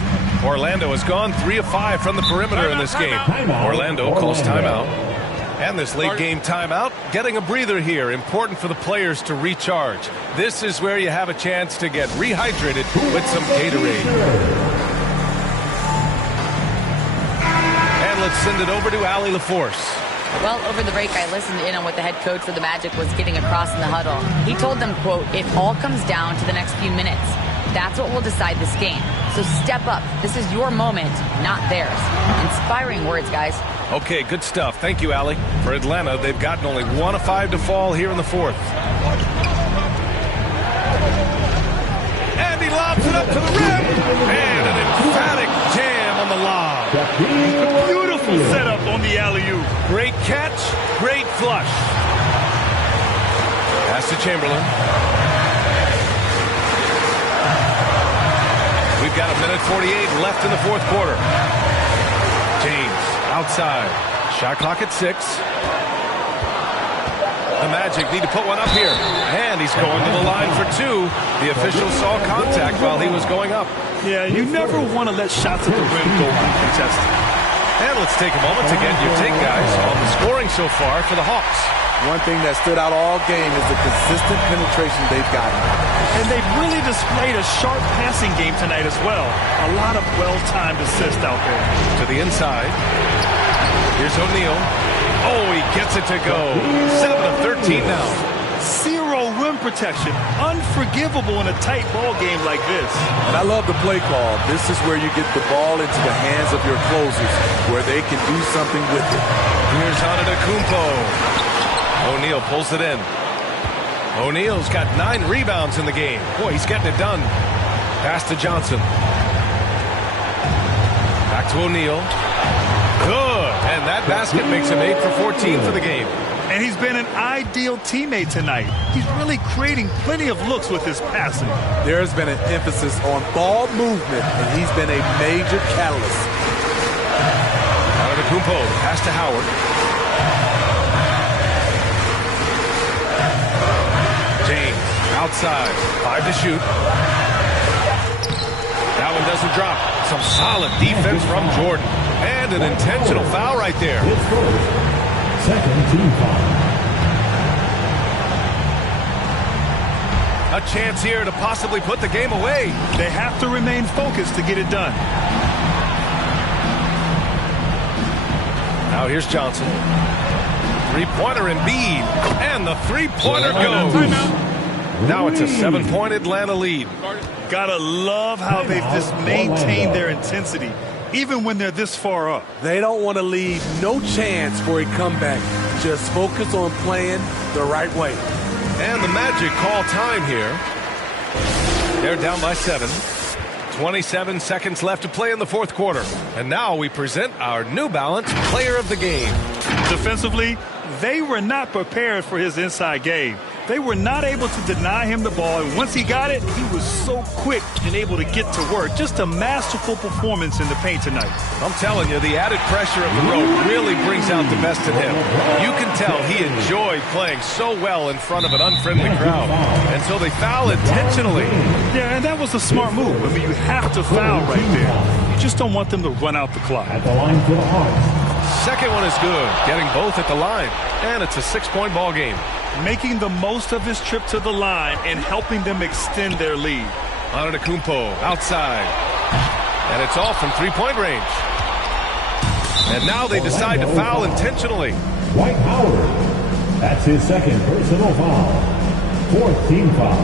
Orlando has gone 3 of 5 from the perimeter in this game. Orlando calls timeout. And this late game timeout, getting a breather here. Important for the players to recharge. This is where you have a chance to get rehydrated with some Gatorade. And let's send it over to Allie LaForce. Well, over the break, I listened in on what the head coach for the Magic was getting across in the huddle. He told them, quote, "It all comes down to the next few minutes. That's what will decide this game. So step up. This is your moment, not theirs." Inspiring words, guys. Okay, good stuff. Thank you, Allie. For Atlanta, they've gotten only 1 of 5 to fall here in the fourth. And he lobs it up to the rim. And an emphatic jam on the lob. Beautiful setup on the alley-oop. Great catch, great flush. Pass to Chamberlain. We've got 1:48 left in the fourth quarter. James outside. Shot clock at 6. The Magic need to put one up here. And he's going to the line for 2. The official saw contact while he was going up. Yeah, you never want to let shots at the rim go uncontested. And let's take a moment to get your take, guys, on the scoring so far for the Hawks. One thing that stood out all game is the consistent penetration they've gotten. And they've really displayed a sharp passing game tonight as well. A lot of well-timed assists out there. To the inside. Here's O'Neal. Oh, he gets it to go. 7 of 13 now. Zero rim protection. Unforgivable in a tight ball game like this. And I love the play call. This is where you get the ball into the hands of your closers, where they can do something with it. Here's Antetokounmpo. O'Neal pulls it in. O'Neal's got 9 rebounds in the game. Boy, he's getting it done. Pass to Johnson. Back to O'Neal. Good. And that basket makes him 8 for 14 for the game. And he's been an ideal teammate tonight. He's really creating plenty of looks with his passing. There's been an emphasis on ball movement, and he's been a major catalyst. Antetokounmpo, pass to Howard. James, outside, 5 to shoot. That one doesn't drop. Some solid defense from Jordan. And an intentional foul right there. Second team foul. A chance here to possibly put the game away. They have to remain focused to get it done. Now here's Johnson. Three-pointer Embiid. And the three-pointer goes. Now it's a 7-point Atlanta lead. Gotta love how they've just maintained their intensity, even when they're this far up. They don't want to leave no chance for a comeback. Just focus on playing the right way. And the Magic call time here. They're down by 7. 27 seconds left to play in the fourth quarter. And now we present our New Balance Player of the Game. Defensively, they were not prepared for his inside game. They were not able to deny him the ball, and once he got it, he was so quick and able to get to work. Just a masterful performance in the paint tonight. I'm telling you, the added pressure of the road really brings out the best in him. You can tell he enjoyed playing so well in front of an unfriendly crowd. And so they foul intentionally. Yeah, and that was a smart move. I mean, you have to foul right there. You just don't want them to run out the clock. At the line for the Hawks. Second one is good, getting both at the line. And it's a 6-point ball game. Making the most of his trip to the line and helping them extend their lead. Antetokounmpo outside. And it's all from three-point range. And now they decide to foul intentionally. Dwight Howard. That's his second personal foul. Fourth team foul.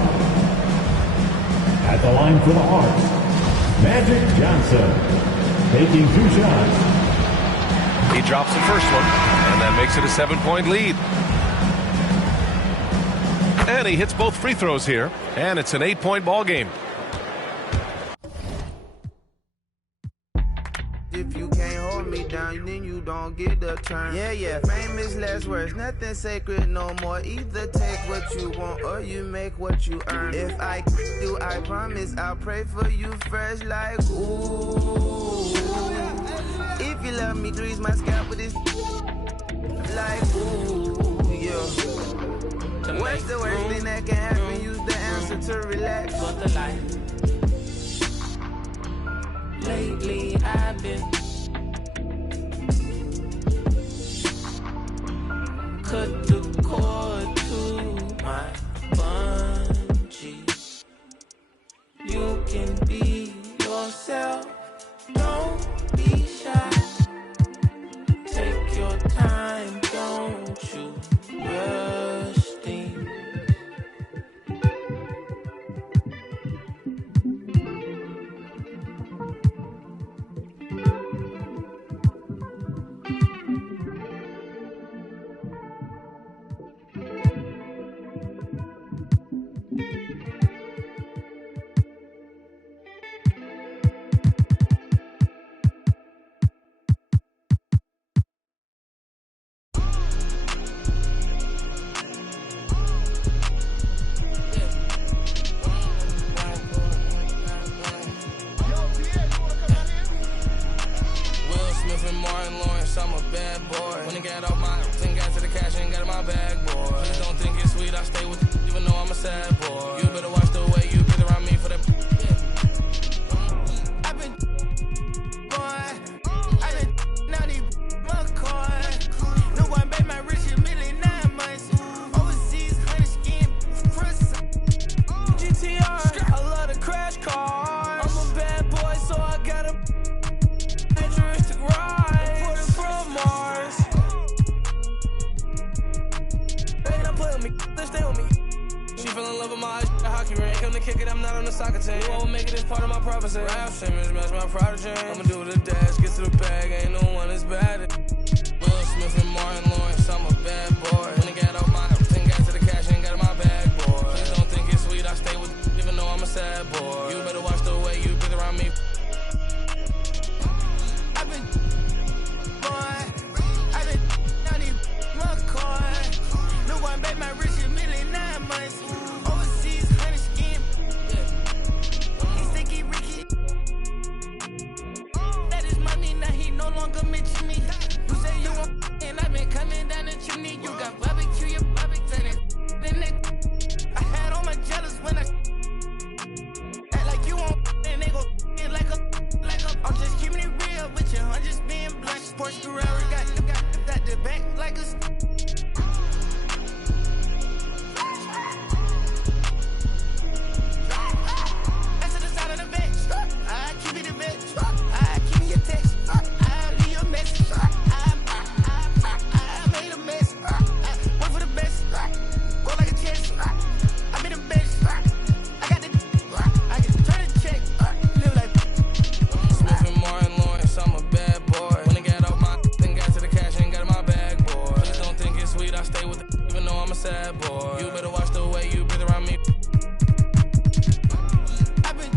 At the line for the Hawks, Magic Johnson. Taking 2 shots. He drops the first one, and that makes it a 7-point lead. And he hits both free throws here, and it's an 8-point ball game. If you can't hold me down, then you don't get the turn. Yeah, famous last words, nothing sacred no more. Either take what you want or you make what you earn. If I do, I promise I'll pray for you fresh like ooh. If you love me, grease my scalp with this like ooh, yeah. What's the worst thing that can happen? Use the answer to relax. For the life. Lately I've been cut the cord to my bungee. You can be yourself, don't be shy. Take your time, don't you rush things. the soccer team. You won't make it as part of my prophecy. Rap Simmons, match my prodigy. I'ma do the dash, get to the bag, ain't no one as bad as Will Smith and Martin Lawrence, I'm a bad boy. When I got out my thing, got to the cash, ain't got in my bag, boy. Please don't think it's sweet, I stay with even though I'm a sad boy. You better watch the way you breathe around me. I've been down in McCoy. No one made my rich in 9 months. Overseas, honey skin. He sticky Ricky. That is money, now he no longer mention me. You say you want, and I've been coming down the chimney. You got barbecue, your barbecue, then I had all my jealous when I act like you want, and they go like a. I'm just keeping it real with you, I'm just being blunt. Porsche Carrera got the back like a. That's to the side of the bench. I keep it a bitch. I keep me a text. I leave a message. I made a mess. Work for the best. Go like a chest. I been the best. I got the. I can turn the check. Live like. Smith and Martin Lawrence, I'm a bad boy. When I got out my thing, got to the cash, ain't got in my bag, boy. Please don't think it's sweet, I stay with it, even though I'm a sad boy. You better watch the way you breathe around me. I've been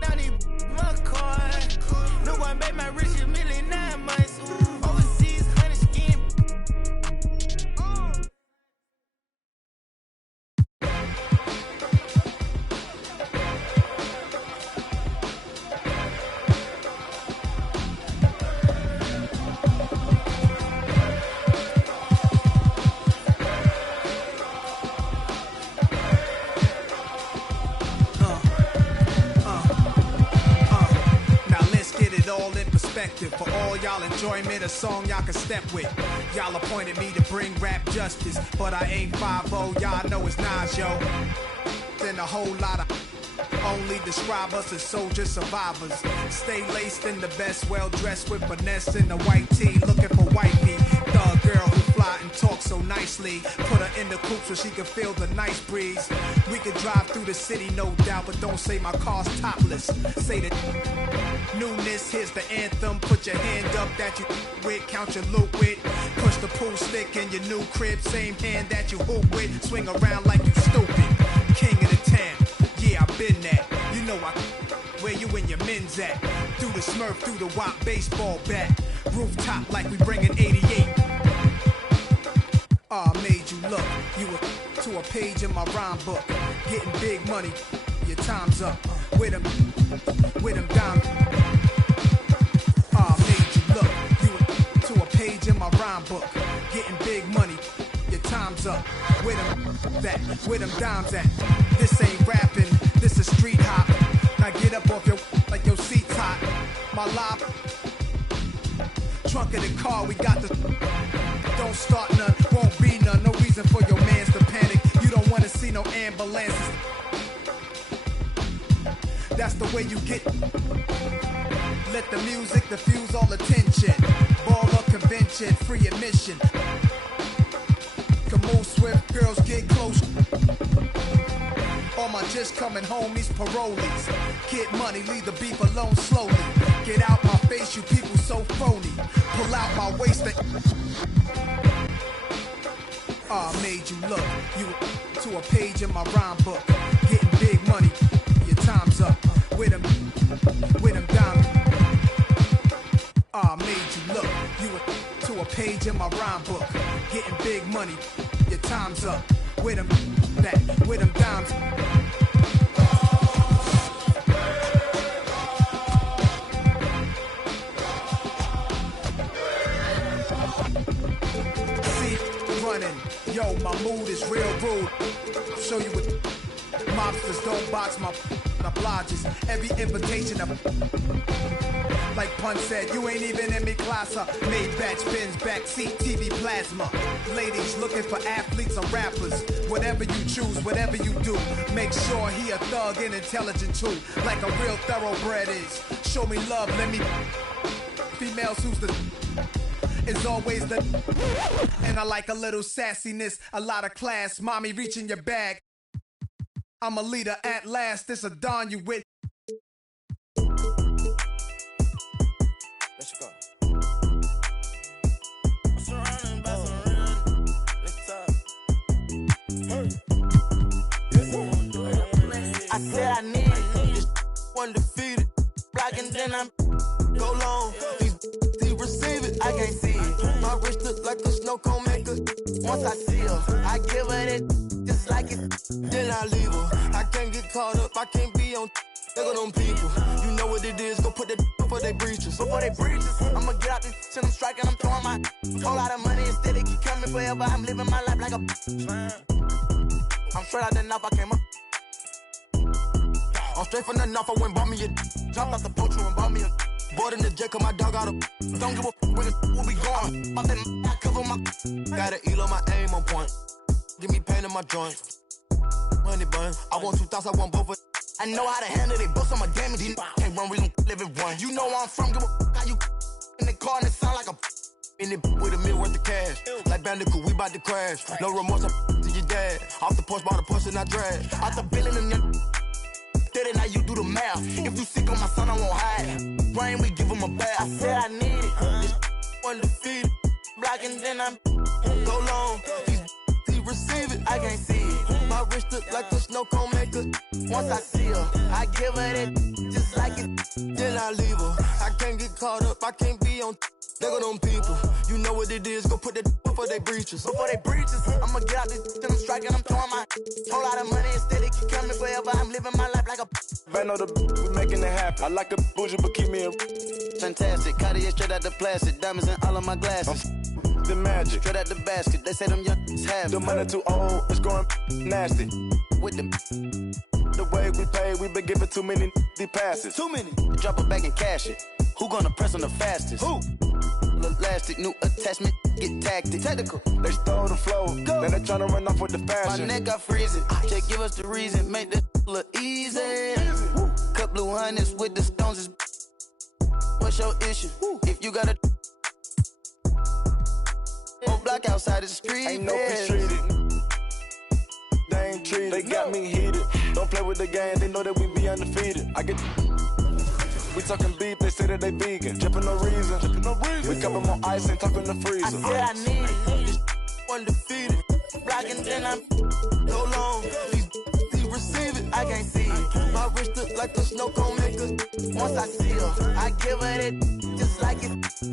down in McCoy. No one made my rich in 9 months. Overseas, honey skin. Now let's get it all in perspective. For all y'all enjoyment, a song y'all can step with. Y'all appointed me to bring rap justice, but I ain't 5-0, y'all know it's Nas, yo. Then a whole lot of only describe us as soldier survivors. Stay laced in the best, well dressed with finesse in the white tee, looking for wifey. Thug girl who fly and talk so nicely. Put her in the coupe so she can feel the nice breeze. We could drive through the city, no doubt, but don't say my car's topless. Say the newness, here's the anthem. Put your hand up that you with, count your loot with. Push the pool stick in your new crib, same hand that you hoop with. Swing around like you stupid. King of the town, yeah, I been that. You know I where you and your men's at. Through the Smurf, through the WAP baseball bat. Rooftop like we bringing 88. I made you look. You were to a page in my rhyme book. Getting big money, your time's up. With them dimes. I made you look. You were to a page in my rhyme book. Getting big money, your time's up. With them dimes at. This ain't rapping, this is street hop. Now get up off your like your seat's hot. My life, trunk of the car, we got the. Don't start none, won't be none. No reason for your mans to panic. You don't wanna see no ambulances. That's the way you get. Let the music diffuse all attention. Baller convention, free admission. Can move swift, girls get close. All my just coming homies, parolees. Get money, leave the beef alone slowly. Get out my face, you people so phony. Pull out my waist. I made you look. You to a page in my rhyme book. Getting big money, your time's up. With them dimes. I made you look. You to a page in my rhyme book. Getting big money, your time's up. With them dimes. Yo, my mood is real rude. Show you what mobsters don't box my obliges. Every invitation of like Pun said, you ain't even in me class. Made batch bins, backseat, TV plasma. Ladies looking for athletes or rappers. Whatever you choose, whatever you do, make sure he a thug and intelligent too, like a real thoroughbred is. Show me love, let me. Females who's the. Is always the. And I like a little sassiness, a lot of class. Mommy reaching your bag. I'm a leader at last. This a dawn you with. Let's go. I'm surrounded by some real. Let's talk. I said I need it. This undefeated. Blocking, then I'm go long. He receive it. I can't see it. My wrist look like a snow cone maker. Once I see her, I give her it just like it. Then I leave her. I can't get caught up. I can't be on. Look at them people. You know what it is. Go put that before they breaches. Before they breaches. I'ma get out this shit. I'm striking. I'm throwing my whole lot of money instead. It keep coming forever. I'm living my life like a. I'm straight out the knife. I came up. I'm straight from the knife. I went bought me a. Jumped out the poacher and bought me a. Bought in the jet, cause my dog out of. Don't give a where the will be going. Off that I cover my. Gotta Elo, my aim on point. Give me pain in my joint. Money bun. I want 2,000, I want both of. I know how to handle it, both I'm a damage. Can't run, we gon' live it one. You know where I'm from, give a how you in the car and it sound like a. In it with $1 million worth of cash. Like Bandicoot, we bout to crash. No remorse, I'm to your dad. Off the porch, by the push and I drag. Out the billing and then. Steady, now you do the math. If you sick on my son, I won't hide. Rain, we give him a bath. I said I need it. This undefeated. Blocking, then I'm go long. He receive it. I can't see it. My wrist look like a snow cone maker. Once I see her, I give her it just like it. Then I leave her. I can't get caught up. I can't be on. There go them people. You know what it is. Go put that before they breaches. Before they breaches. I'ma get out this shit. I'm striking. I'm throwing my whole lot of money instead. It keep coming forever. I'm living my life like a. Band on the we making it happen. I like a bougie, but keep me a. Fantastic. Cartier straight out the plastic. Diamonds in all of my glasses. The magic. Straight out the basket. They say them young have. The money too old. It's going nasty. With the way we pay, we been giving too many passes. Too many. Drop a bag and cash it. Who gonna press on the fastest? Who? Elastic, new attachment, get tactic. Technical. They stole the flow. Go. Then they tryna run off with the fashion. My neck got freezing. Just give us the reason. Make this look easy. Cut blue hundreds with the stones. Is what's your issue? If you got a whole block outside the street. Ain't no peace treated. They ain't treated. They got me heated. Don't play with the game. They know that we be undefeated. I get. We talking beef, they say that they vegan. Drippin' no reason. We cup 'em on ice and talking the freezer. I said I need it. This undefeated. Blocking, then I'm go long. He receive it. I can't see it. My wrist look like a snow cone maker. Once I see her, I give her it just like it.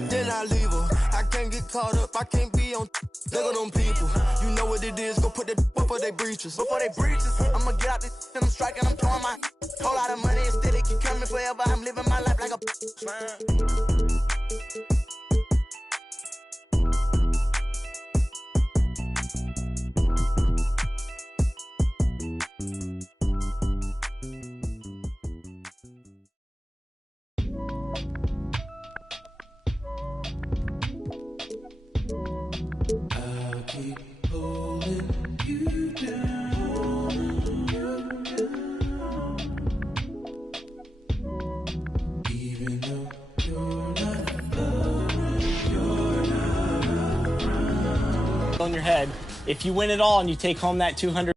Then I leave her. I can't get caught up. I can't be on. Look at them people. You know what it is. Go put that before they breaches. Before they breaches. I'ma get out this shit. I'm striking. I'm throwing my whole lot of money instead. It keep coming forever. I'm living my life like a. On your head. If you win it all and you take home that 200.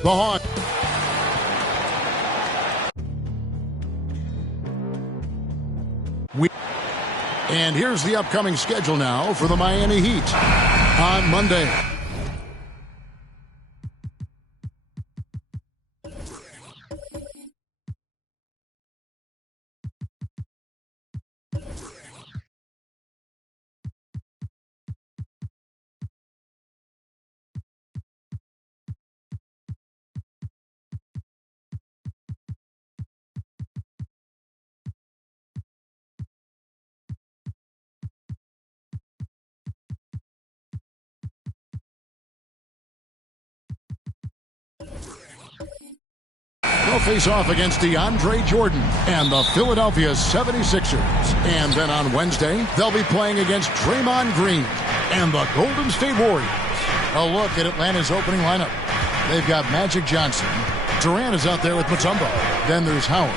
The Hawk. And here's the upcoming schedule now for the Miami Heat. On Monday, They'll face off against DeAndre Jordan and the Philadelphia 76ers. And then on Wednesday, they'll be playing against Draymond Green and the Golden State Warriors. A look at Atlanta's opening lineup. They've got Magic Johnson. Durant is out there with Mutombo. Then there's Howard.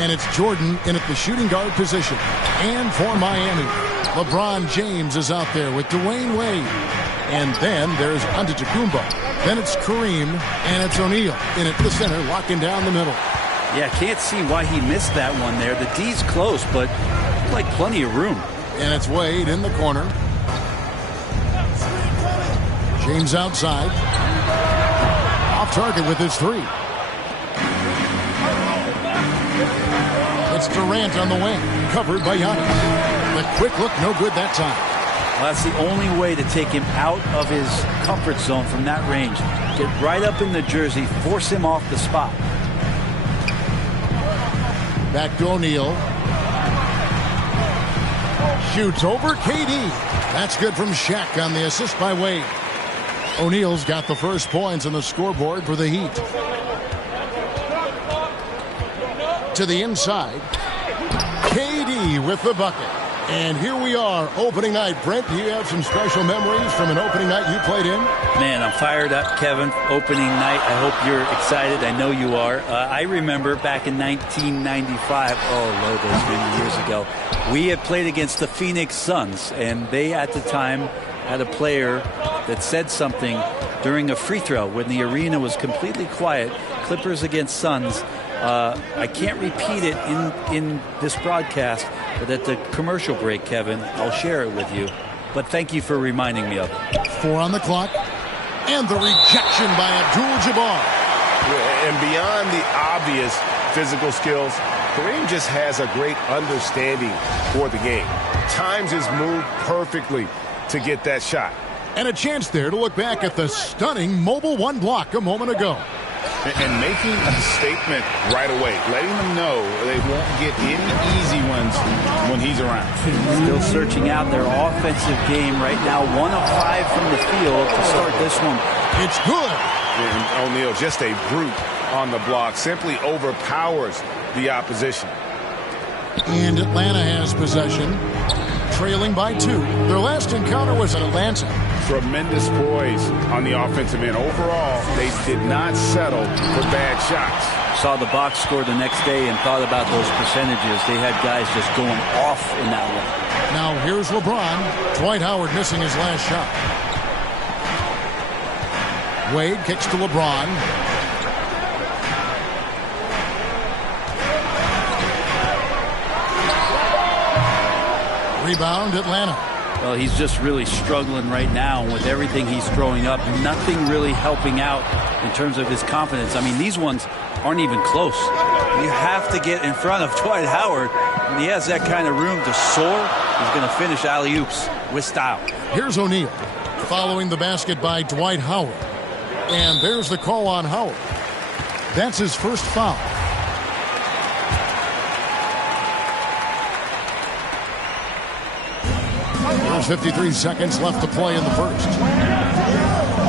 And it's Jordan in at the shooting guard position. And for Miami, LeBron James is out there with Dwayne Wade. And then there's Antetokounmpo. Then it's Kareem, and it's O'Neal in at the center, locking down the middle. Yeah, can't see why he missed that one there. The D's close, but like plenty of room. And it's Wade in the corner. James outside. Off target with his three. It's Durant on the wing, covered by Giannis. The quick look, no good that time. Well, that's the only way to take him out of his comfort zone from that range. Get right up in the jersey, force him off the spot. Back to O'Neal. Shoots over KD. That's good from Shaq on the assist by Wade. O'Neal's got the first points on the scoreboard for the Heat. To the inside. KD with the bucket. And here we are, opening night. Brent, do you have some special memories from an opening night you played in? Man, I'm fired up, Kevin. Opening night. I hope you're excited. I know you are. I remember back in 1995, those many years ago, we had played against the Phoenix Suns, and they at the time had a player that said something during a free throw when the arena was completely quiet. Clippers against Suns. I can't repeat it in this broadcast, but at the commercial break, Kevin, I'll share it with you. But thank you for reminding me of it. 4 on the clock. And the rejection by Abdul-Jabbar. Yeah, and beyond the obvious physical skills, Kareem just has a great understanding for the game. Times his move perfectly to get that shot. And a chance there to look back at the stunning Mobile One block a moment ago. And making a statement right away, letting them know they won't get any easy ones when he's around. Still searching out their offensive game right now. 1 of 5 from the field to start this one. It's good. And O'Neal, just a brute on the block, simply overpowers the opposition. And Atlanta has possession, trailing by 2. Their last encounter was in Atlanta. Tremendous poise on the offensive end. Overall, they did not settle for bad shots. Saw the box score the next day and thought about those percentages. They had guys just going off in that one. Now here's LeBron. Dwight Howard missing his last shot. Wade kicks to LeBron. Rebound Atlanta. Well, he's just really struggling right now with everything he's throwing up. Nothing really helping out in terms of his confidence. I mean, these ones aren't even close. You have to get in front of Dwight Howard. When he has that kind of room to soar, he's going to finish alley-oops with style. Here's O'Neal following the basket by Dwight Howard. And there's the call on Howard. That's his first foul. There's 53 seconds left to play in the first.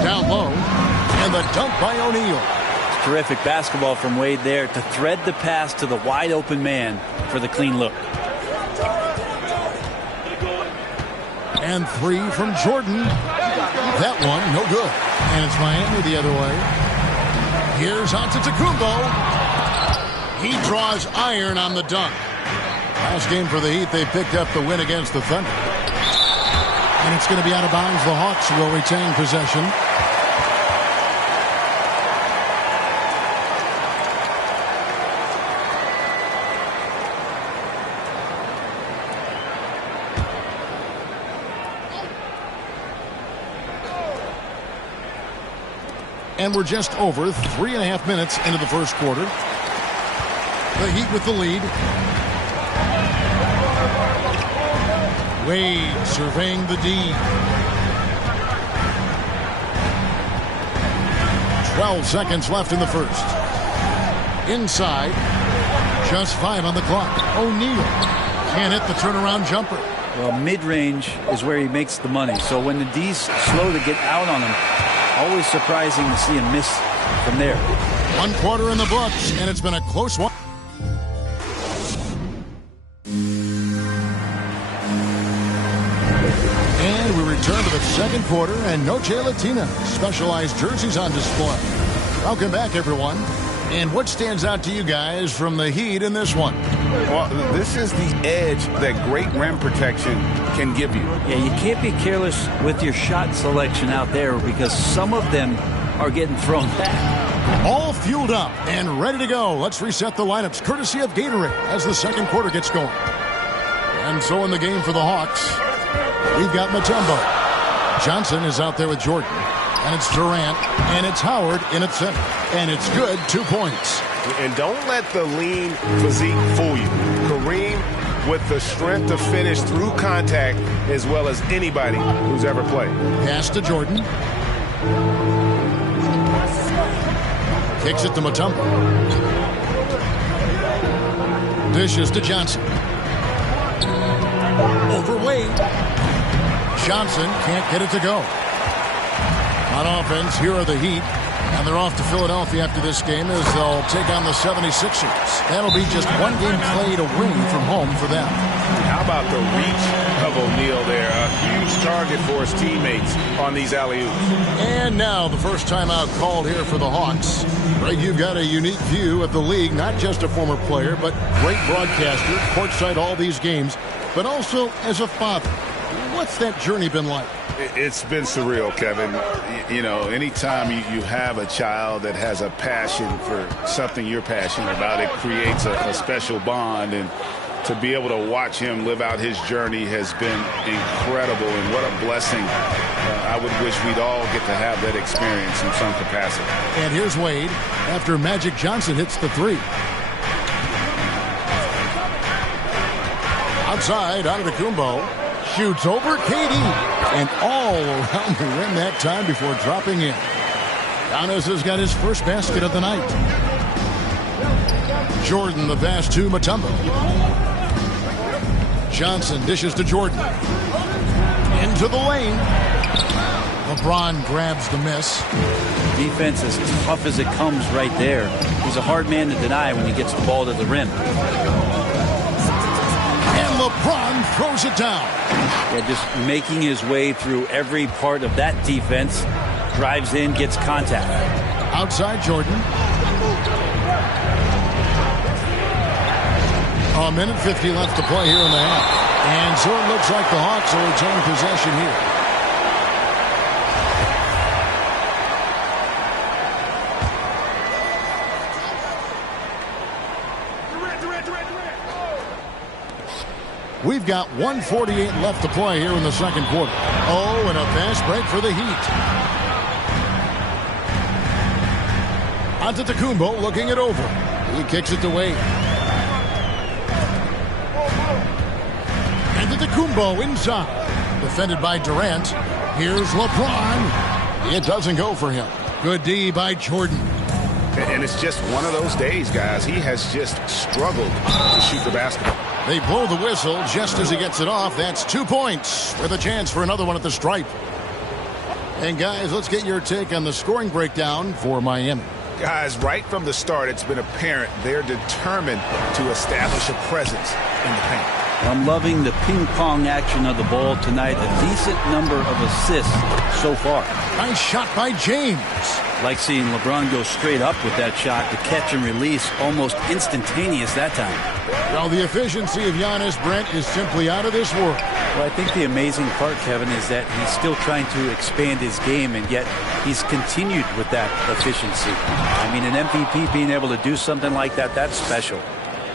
Down low, and the dunk by O'Neal. Terrific basketball from Wade there to thread the pass to the wide open man for the clean look. And 3 from Jordan. That one, no good. And it's Miami the other way. Here's Antetokounmpo. He draws iron on the dunk. Last game for the Heat, they picked up the win against the Thunder. And it's going to be out of bounds. The Hawks will retain possession. And we're just over 3.5 minutes into the first quarter. The Heat with the lead. Wade surveying the D. 12 seconds left in the first. Inside. Just 5 on the clock. O'Neal can't hit the turnaround jumper. Well, mid-range is where he makes the money. So when the D's slow to get out on him, always surprising to see him miss from there. One quarter in the books, and it's been a close one. And we return to the second quarter, and Noche Latina specialized jerseys on display. Welcome back, everyone. And what stands out to you guys from the Heat in this one? Well, this is the edge that great rim protection can give you. Yeah, you can't be careless with your shot selection out there because some of them are getting thrown back. All fueled up and ready to go. Let's reset the lineups courtesy of Gatorade as the second quarter gets going. And so in the game for the Hawks, we've got Mutombo. Johnson is out there with Jordan. And it's Durant, and it's Howard in at center. And it's good, 2 points. And don't let the lean physique fool you. Kareem with the strength to finish through contact as well as anybody who's ever played. Pass to Jordan. Kicks it to Mutombo. Dishes to Johnson. Over Wade. Johnson can't get it to go. On offense, here are the Heat, and they're off to Philadelphia after this game as they'll take on the 76ers. That'll be just one game played away from home for them. How about the reach of O'Neal there? A huge target for his teammates on these alley-oops. And now the first timeout called here for the Hawks. Greg, you've got a unique view of the league, not just a former player, but great broadcaster, courtside all these games, but also as a father. What's that journey been like? It's been surreal, Kevin. You know, anytime you have a child that has a passion for something you're passionate about, it creates a special bond. And to be able to watch him live out his journey has been incredible. And what a blessing. I would wish we'd all get to have that experience in some capacity. And here's Wade after Magic Johnson hits the three. Outside, Antetokounmpo. Shoots over KD and all around the rim that time before dropping in. Giannis has got his first basket of the night. Jordan the pass to Mutombo. Johnson dishes to Jordan. Into the lane. LeBron grabs the miss. Defense as tough as it comes right there. He's a hard man to deny when he gets the ball to the rim. And LeBron throws it down. Yeah, just making his way through every part of that defense. Drives in, gets contact. Outside Jordan. A minute 50 left to play here in the half. And so it looks like the Hawks will retain possession here. We've got 1:48 left to play here in the second quarter. Oh, and a fast break for the Heat. Antetokounmpo looking it over. He kicks it to Wade. Antetokounmpo inside. Defended by Durant. Here's LeBron. It doesn't go for him. Good D by Jordan. And it's just one of those days, guys. He has just struggled to shoot the basketball. They blow the whistle just as he gets it off. That's 2 points with a chance for another one at the stripe. And guys, let's get your take on the scoring breakdown for Miami. Guys, right from the start, it's been apparent they're determined to establish a presence in the paint. I'm loving the ping-pong action of the ball tonight. A decent number of assists so far. Nice shot by James. Like seeing LeBron go straight up with that shot. The catch and release almost instantaneous that time. Well, the efficiency of Giannis, Brent, is simply out of this world. Well, I think the amazing part, Kevin, is that he's still trying to expand his game, and yet he's continued with that efficiency. I mean, an MVP being able to do something like that, that's special.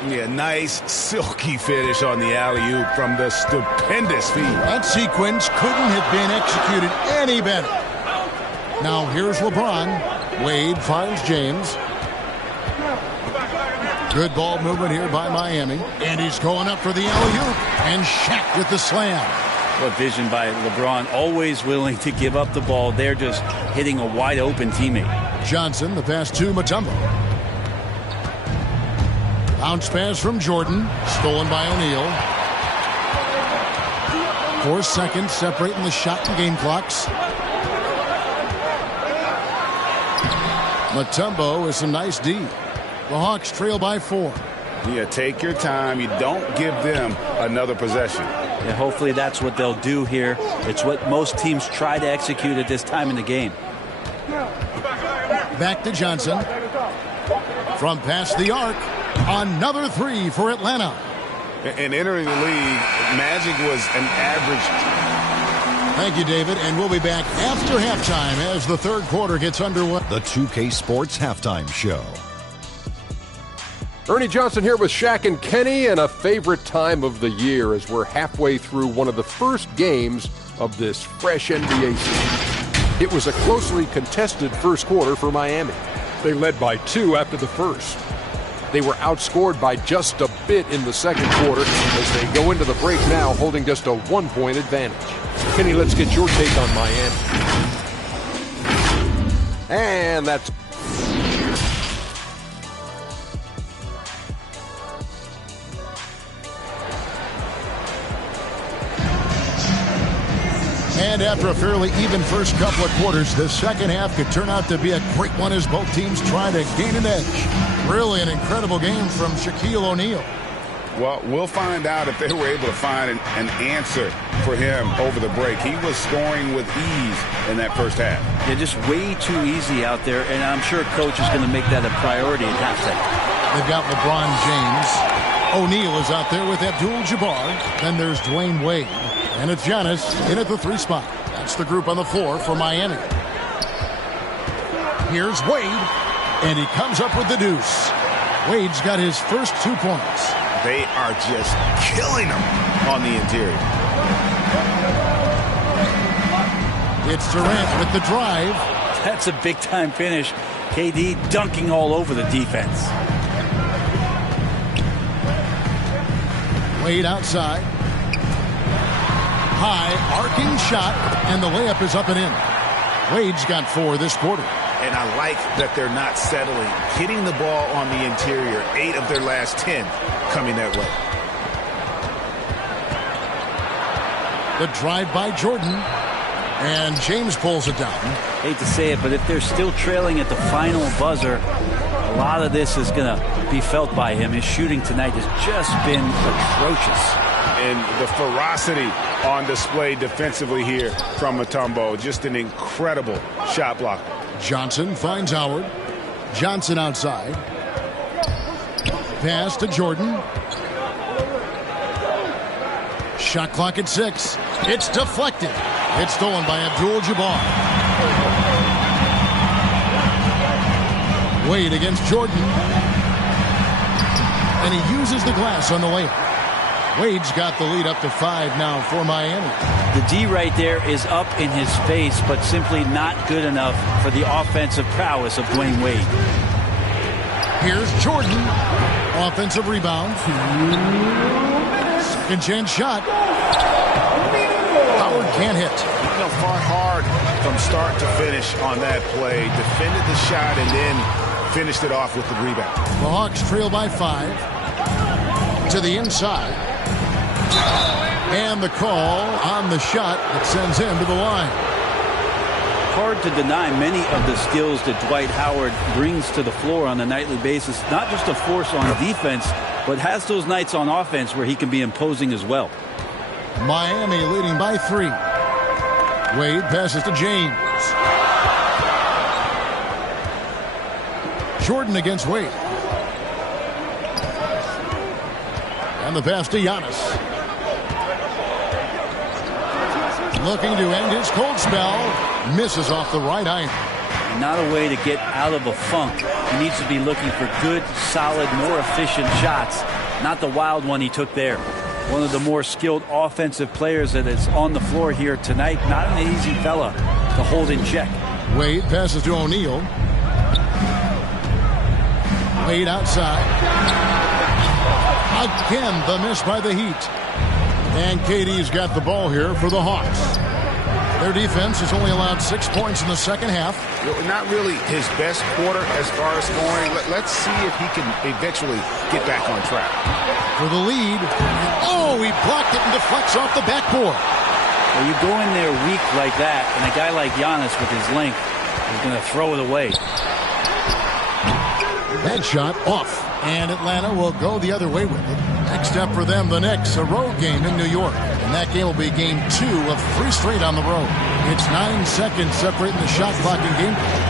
Yeah, nice, silky finish on the alley-oop from the stupendous feed. That sequence couldn't have been executed any better. Now, here's LeBron. Wade finds James. Good ball movement here by Miami. And he's going up for the alley-oop. And Shaq with the slam. What vision by LeBron. Always willing to give up the ball. They're just hitting a wide-open teammate. Johnson, the pass to Mutombo. Bounce pass from Jordan. Stolen by O'Neal. 4 seconds separating the shot and game clocks. Mutombo is some nice D. The Hawks trail by 4. Yeah, take your time. You don't give them another possession. Yeah, hopefully that's what they'll do here. It's what most teams try to execute at this time in the game. Back to Johnson. From past the arc, another 3 for Atlanta. And entering the league, Magic was an average. Thank you, David. And we'll be back after halftime as the third quarter gets underway. The 2K Sports Halftime Show. Ernie Johnson here with Shaq and Kenny, and a favorite time of the year as we're halfway through one of the first games of this fresh NBA season. It was a closely contested first quarter for Miami. They led by 2 after the first. They were outscored by just a bit in the second quarter as they go into the break now holding just a 1-point advantage. Kenny, let's get your take on Miami. And that's... And after a fairly even first couple of quarters, the second half could turn out to be a great one as both teams try to gain an edge. Really an incredible game from Shaquille O'Neal. Well, we'll find out if they were able to find an answer for him over the break. He was scoring with ease in that first half. Yeah, just way too easy out there, and I'm sure coach is going to make that a priority at halftime. They've got LeBron James. O'Neal is out there with Abdul-Jabbar. Then there's Dwayne Wade. And it's Giannis in at the 3 spot. That's the group on the floor for Miami. Here's Wade, and he comes up with the deuce. Wade's got his first 2 points. They are just killing them on the interior. It's Durant with the drive. That's a big-time finish. KD dunking all over the defense. Wade outside. High, arcing shot, and the layup is up and in. Wade's got 4 this quarter. And I like that they're not settling. Hitting the ball on the interior, 8 of their last 10 coming that way. The drive by Jordan. And James pulls it down. Hate to say it, but if they're still trailing at the final buzzer, a lot of this is going to be felt by him. His shooting tonight has just been atrocious. And the ferocity on display defensively here from Mutombo. Just an incredible shot blocker. Johnson finds Howard. Johnson outside. Pass to Jordan. Shot clock at 6. It's deflected. It's stolen by Abdul-Jabbar. Wade against Jordan. And he uses the glass on the layup. Wade's got the lead up to 5 now for Miami. The D right there is up in his face, but simply not good enough for the offensive prowess of Dwayne Wade. Here's Jordan. Offensive rebound. Second chance shot. Howard can't hit. You know, fought hard from start to finish on that play. Defended the shot and then finished it off with the rebound. The Hawks trail by 5. To the inside. And the call on the shot that sends him to the line. Hard to deny many of the skills that Dwight Howard brings to the floor on a nightly basis. Not just a force on defense, but has those nights on offense where he can be imposing as well. Miami leading by 3. Wade passes to James. Jordan against Wade. And the pass to Giannis. Looking to end his cold spell. Misses off the right iron. Not a way to get out of a funk. He needs to be looking for good, solid, more efficient shots. Not the wild one he took there. One of the more skilled offensive players that is on the floor here tonight. Not an easy fella to hold in check. Wade passes to O'Neal. Wade outside. Again, the miss by the Heat. And KD's got the ball here for the Hawks. Their defense has only allowed 6 points in the second half. Not really his best quarter as far as scoring. Let's see if he can eventually get back on track. For the lead. Oh, he blocked it and deflects off the backboard. Well, you go in there weak like that, and a guy like Giannis with his length is going to throw it away. That shot off. And Atlanta will go the other way with it. Next up for them, the Knicks, a road game in New York. And that game will be game 2 of 3 straight on the road. It's 9 seconds separating the shot clock and game clock.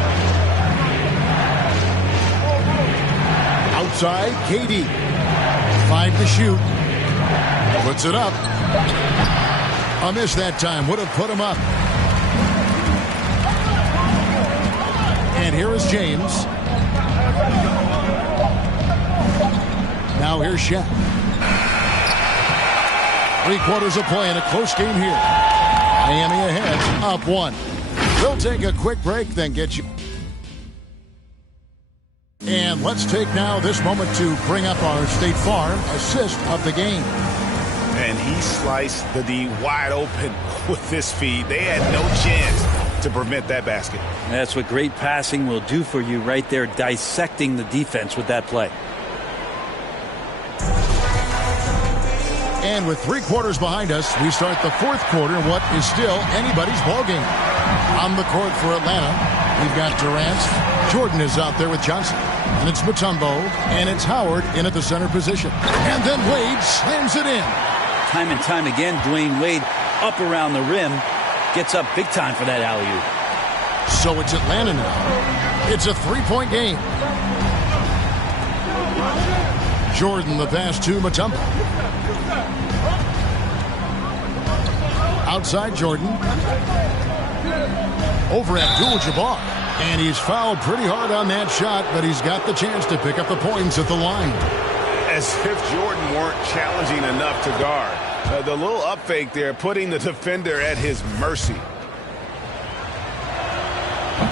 Outside, KD. 5 to shoot. Puts it up. A miss that time. Would have put him up. And here is James. Now here's Shaq. 3 quarters of play in a close game here. Miami ahead, up 1. We'll take a quick break, then get you. And let's take now this moment to bring up our State Farm assist of the game. And he sliced the D wide open with this feed. They had no chance to prevent that basket. That's what great passing will do for you right there, dissecting the defense with that play. And with 3 quarters behind us, we start the 4th quarter in what is still anybody's ballgame. On the court for Atlanta, we've got Durant. Jordan is out there with Johnson. And it's Mutombo. And it's Howard in at the center position. And then Wade slams it in. Time and time again, Dwayne Wade up around the rim. Gets up big time for that alley-oop. So it's Atlanta now. It's a 3-point game. Jordan the pass to Mutombo. Outside Jordan. Over Abdul-Jabbar. And he's fouled pretty hard on that shot, but he's got the chance to pick up the points at the line. As if Jordan weren't challenging enough to guard. The little up fake there, putting the defender at his mercy.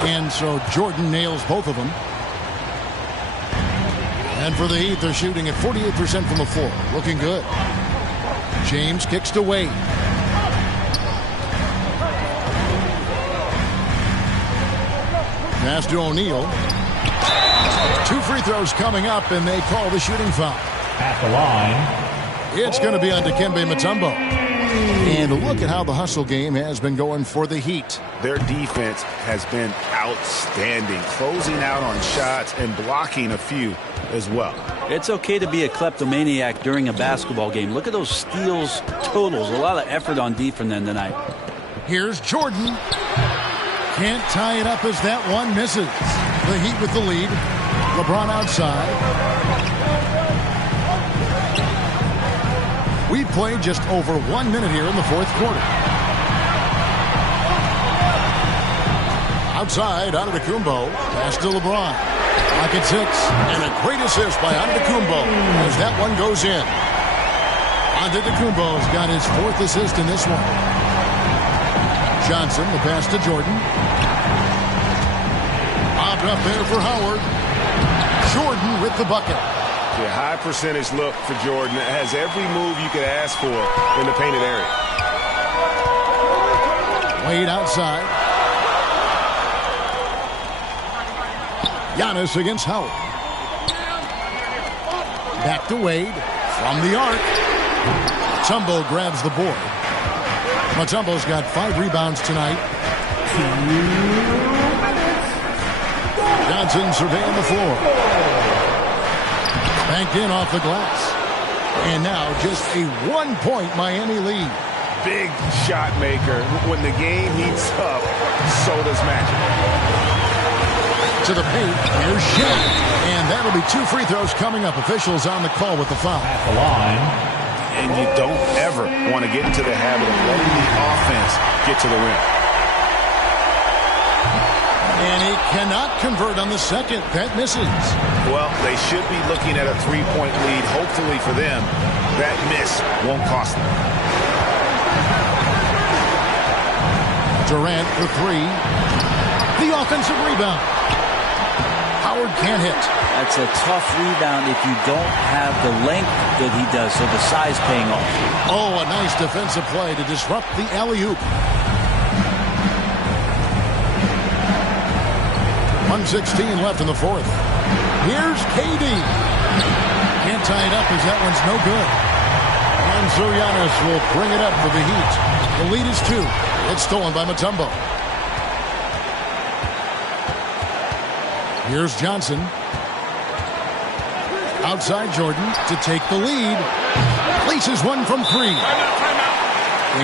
And so Jordan nails both of them. And for the Heat, they're shooting at 48% from the floor. Looking good. James kicks to Wade. Pass to O'Neal. 2 free throws coming up, and they call the shooting foul. At the line. It's going to be on Dikembe Mutombo. And look at how the hustle game has been going for the Heat. Their defense has been outstanding, closing out on shots and blocking a few as well. It's okay to be a kleptomaniac during a basketball game. Look at those steals totals. A lot of effort on D from them tonight. Here's Jordan. Can't tie it up as that one misses. The Heat with the lead. LeBron outside. We played just over 1 minute here in the 4th quarter. Outside, Antetokounmpo. Pass to LeBron. Lock at 6. And a great assist by Antetokounmpo as that one goes in. Antetokounmpo's got his 4th assist in this one. Johnson, the pass to Jordan. Bobbed up there for Howard. Jordan with the bucket. A high percentage look for Jordan. It has every move you could ask for in the painted area. Wade outside. Giannis against Howard. Back to Wade. From the arc. Mutombo grabs the board. Mutombo's got 5 rebounds tonight. Johnson surveying the floor. Banked in off the glass. And now just a 1-point Miami lead. Big shot maker. When the game heats up, so does magic. To the paint, here's Shaq. And that'll be 2 free throws coming up. Officials on the call with the foul. At the line. And you don't ever want to get into the habit of letting the offense get to the rim. And he cannot convert on the second. That misses. Well, they should be looking at a 3-point lead. Hopefully for them, that miss won't cost them. Durant for 3. The offensive rebound. Howard can't hit. That's a tough rebound if you don't have the length that he does, so the size paying off. Oh, a nice defensive play to disrupt the alley-oop. 1:16 left in the 4th. Here's KD. Can't tie it up as that one's no good. And so Giannis will bring it up for the Heat. The lead is 2. It's stolen by Mutombo. Here's Johnson. Outside Jordan to take the lead. Places one from 3.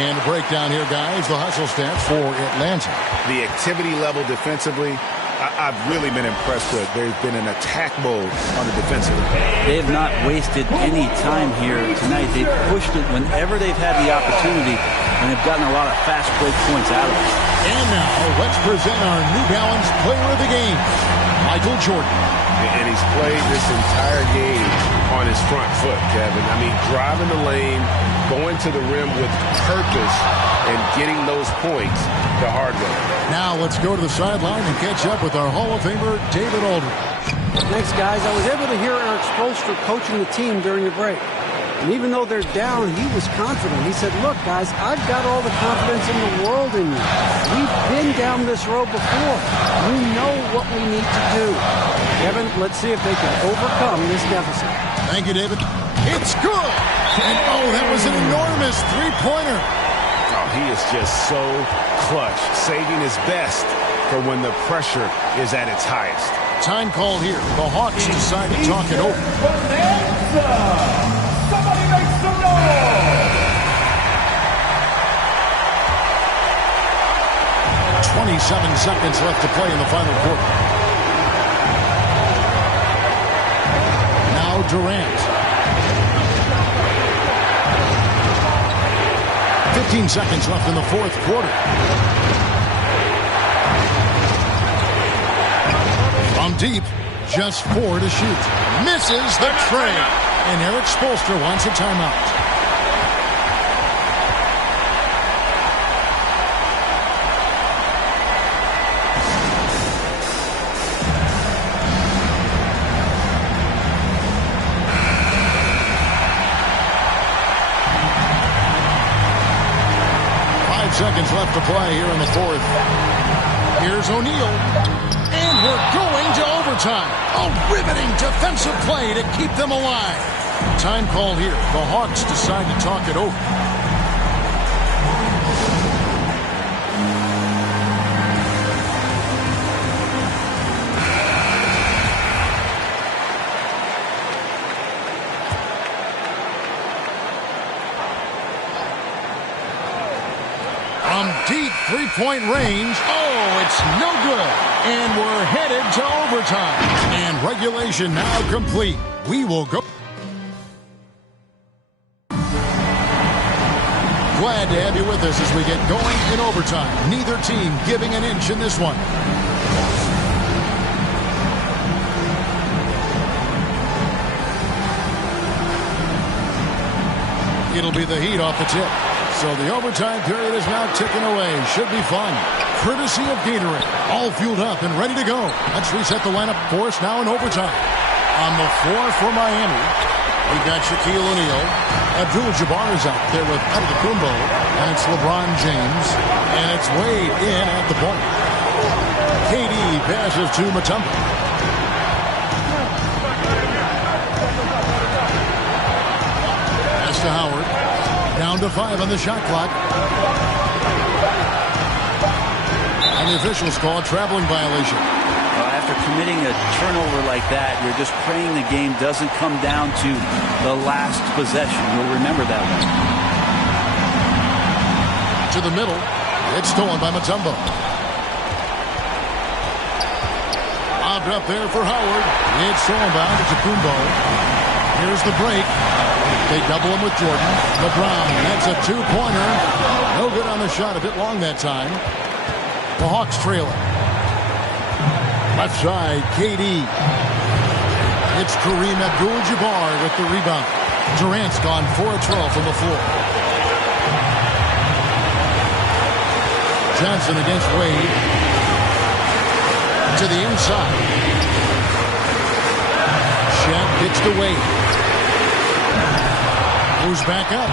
And a breakdown here, guys. The hustle stats for Atlanta. The activity level defensively, I've really been impressed with. There's been an attack mode on the defensive end. They have not wasted any time here tonight. They've pushed it whenever they've had the opportunity, and they've gotten a lot of fast break points out of it. And now, let's present our New Balance Player of the Game, Michael Jordan. And he's played this entire game on his front foot, Kevin. I mean, driving the lane, going to the rim with purpose, and getting those points the hard way. Now let's go to the sideline and catch up with our Hall of Famer, David Aldridge. Thanks, guys. I was able to hear Eric Spoelstra coaching the team during the break. And even though they're down, he was confident. He said, look, guys, I've got all the confidence in the world in you. We've been down this road before. We know what we need to do. Kevin, let's see if they can overcome this deficit. Thank you, David. It's good. And, oh, that was an enormous three-pointer. Oh, he is just so clutch, saving his best for when the pressure is at its highest. Time called here. The Hawks decide to talk it over. Somebody make some noise! 27 seconds left to play in the final quarter. Now Durant. 15 seconds left in the fourth quarter. From deep, just 4 to shoot. Misses the tray. And Eric Spoelstra wants a timeout. Seconds left to play here in the fourth. Here's O'Neal. And we're going to overtime. A riveting defensive play to keep them alive. Time call here. The Hawks decide to talk it over. From deep three-point range. Oh, it's no good. And we're headed to overtime. And regulation now complete. We will go. Glad to have you with us as we get going in overtime. Neither team giving an inch in this one. It'll be the Heat off the tip. So the overtime period is now ticking away. Should be fun. Courtesy of Gatorade. All fueled up and ready to go. Let's reset the lineup for us now in overtime. On the floor for Miami, we've got Shaquille O'Neal. Abdul-Jabbar is out there with Antetokounmpo. And it's LeBron James. And it's Wade in at the point. KD passes to Mutombo. Pass to Howard. Down to 5 on the shot clock. And the officials call a traveling violation. After committing a turnover like that, you're just praying the game doesn't come down to the last possession. You'll remember that one. To the middle. It's stolen by Mutombo. Lobbed up there for Howard. It's stolen by Antetokounmpo. Here's the break. They double him with Jordan. LeBron, that's a two-pointer. No good on the shot, a bit long that time. The Hawks trail it. Left side, KD. It's Kareem Abdul-Jabbar with the rebound. Durant's gone 4 of 12 from the floor. Johnson against Wade. To the inside. Shaq gets to Wade. Moves back up.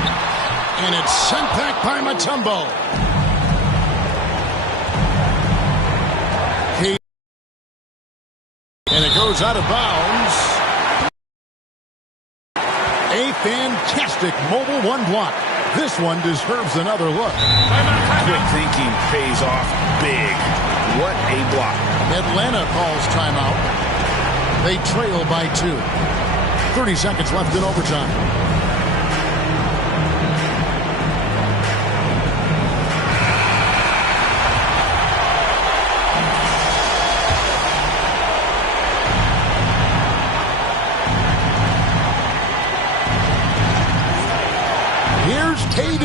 And it's sent back by Mutombo. And it goes out of bounds. A fantastic mobile one block. This one deserves another look. Quick thinking pays off big. What a block. Atlanta calls timeout. They trail by 2. 30 seconds left in overtime. KD.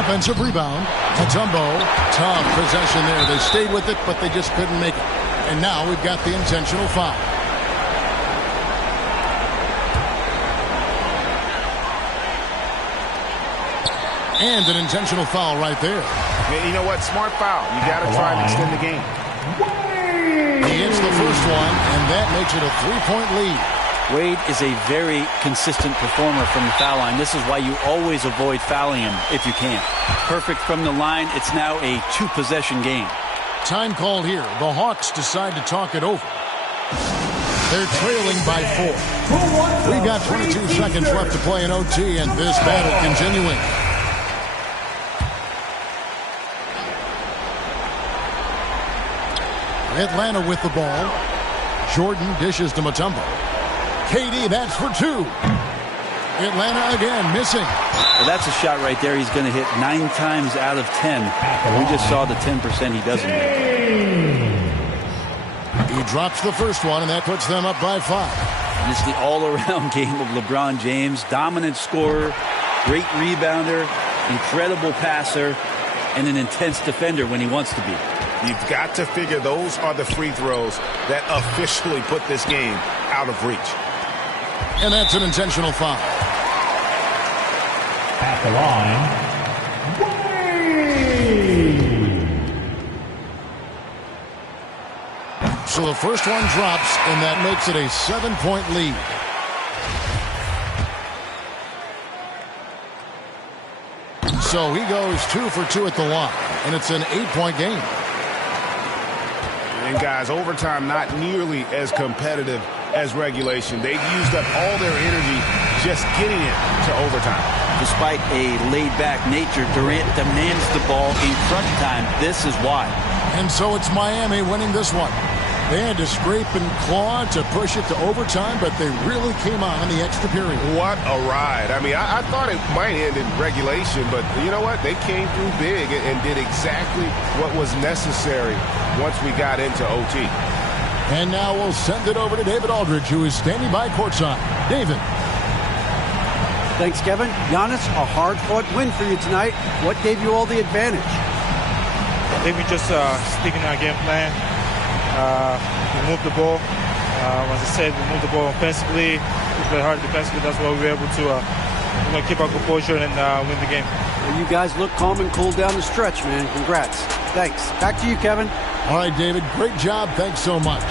Offensive rebound. Mutombo. Tough possession there. They stayed with it, but they just couldn't make it. And now we've got the intentional foul. And an intentional foul right there. Yeah, you know what? Smart foul. You got to try and extend the game. He hits the first one, and that makes it a 3-point lead. Wade is a very consistent performer from the foul line. This is why you always avoid fouling him if you can. Perfect from the line. It's now a 2-possession game. Time called here. The Hawks decide to talk it over. They're trailing by 4. We've got 22 seconds left to play in OT, and this battle continuing. Atlanta with the ball. Jordan dishes to Mutombo. KD, that's for 2. Atlanta again missing. Well, that's a shot right there. He's going to hit 9 times out of 10. We just saw the 10% he doesn't hit. He drops the first one, and that puts them up by 5. And it's the all-around game of LeBron James. Dominant scorer, great rebounder, incredible passer, and an intense defender when he wants to be. You've got to figure those are the free throws that officially put this game out of reach. And that's an intentional foul. At the line, so the first one drops, and that makes it a 7-point lead. So he goes 2 for 2 at the line, and it's an 8-point game. And guys, overtime not nearly as competitive as regulation. They've used up all their energy just getting it to overtime. Despite a laid-back nature, Durant demands the ball in crunch time. This is why. And so it's Miami winning this one. They had to scrape and claw to push it to overtime, but they really came on in the extra period. What a ride. I mean, I thought it might end in regulation, but you know what? They came through big and did exactly what was necessary once we got into OT. And now we'll send it over to David Aldridge, who is standing by courtside. David. Thanks, Kevin. Giannis, a hard-fought win for you tonight. What gave you all the advantage? I think we just sticking to our game plan. We moved the ball. As I said, we moved the ball offensively. We played hard defensively. That's why we were able to keep our composure and win the game. Well, you guys look calm and cool down the stretch, man. Congrats. Thanks. Back to you, Kevin. All right, David. Great job. Thanks so much.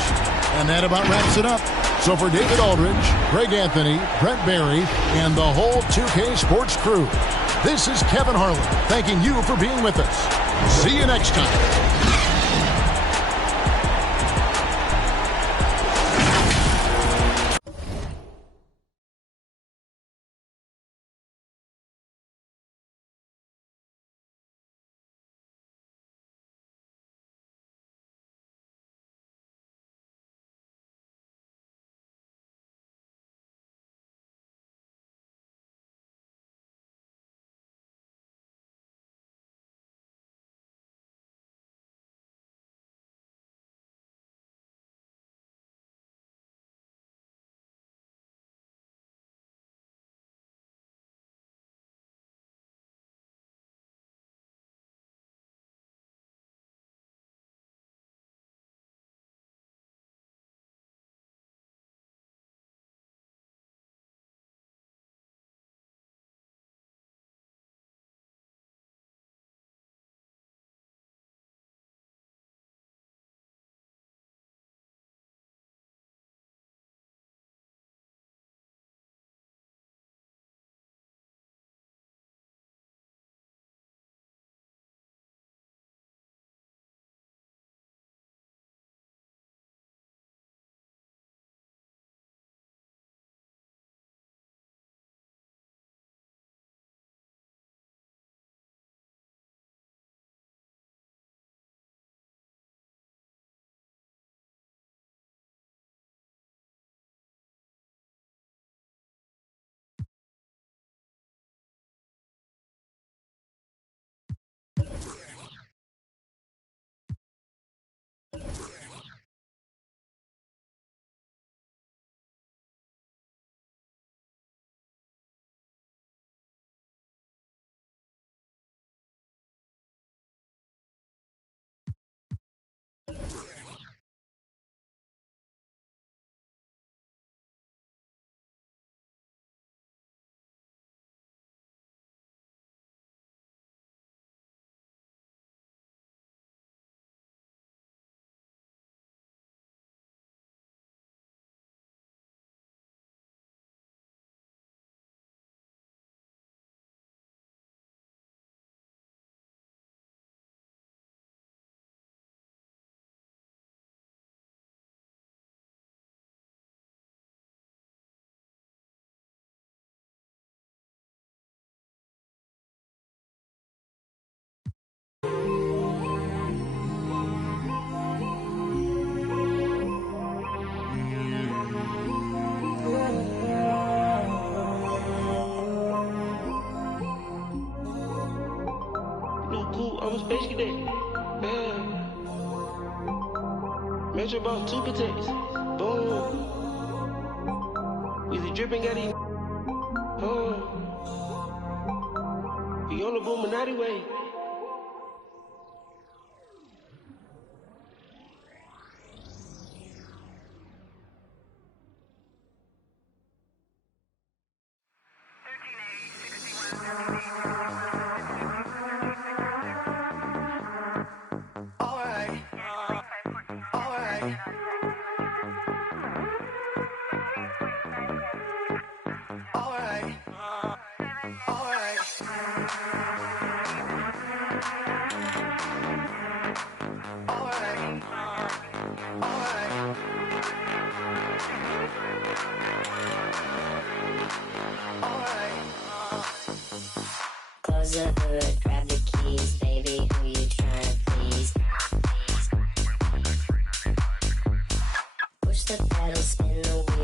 And that about wraps it up. So for David Aldridge, Greg Anthony, Brent Barry, and the whole 2K Sports crew, this is Kevin Harlan thanking you for being with us. See you next time. Metro bought 2 Pateks. Boom. Weezy dripping, got these. We on the Boominati way. Close the hood, grab the keys, baby, who you tryna please? Push the pedal, spin the wheel.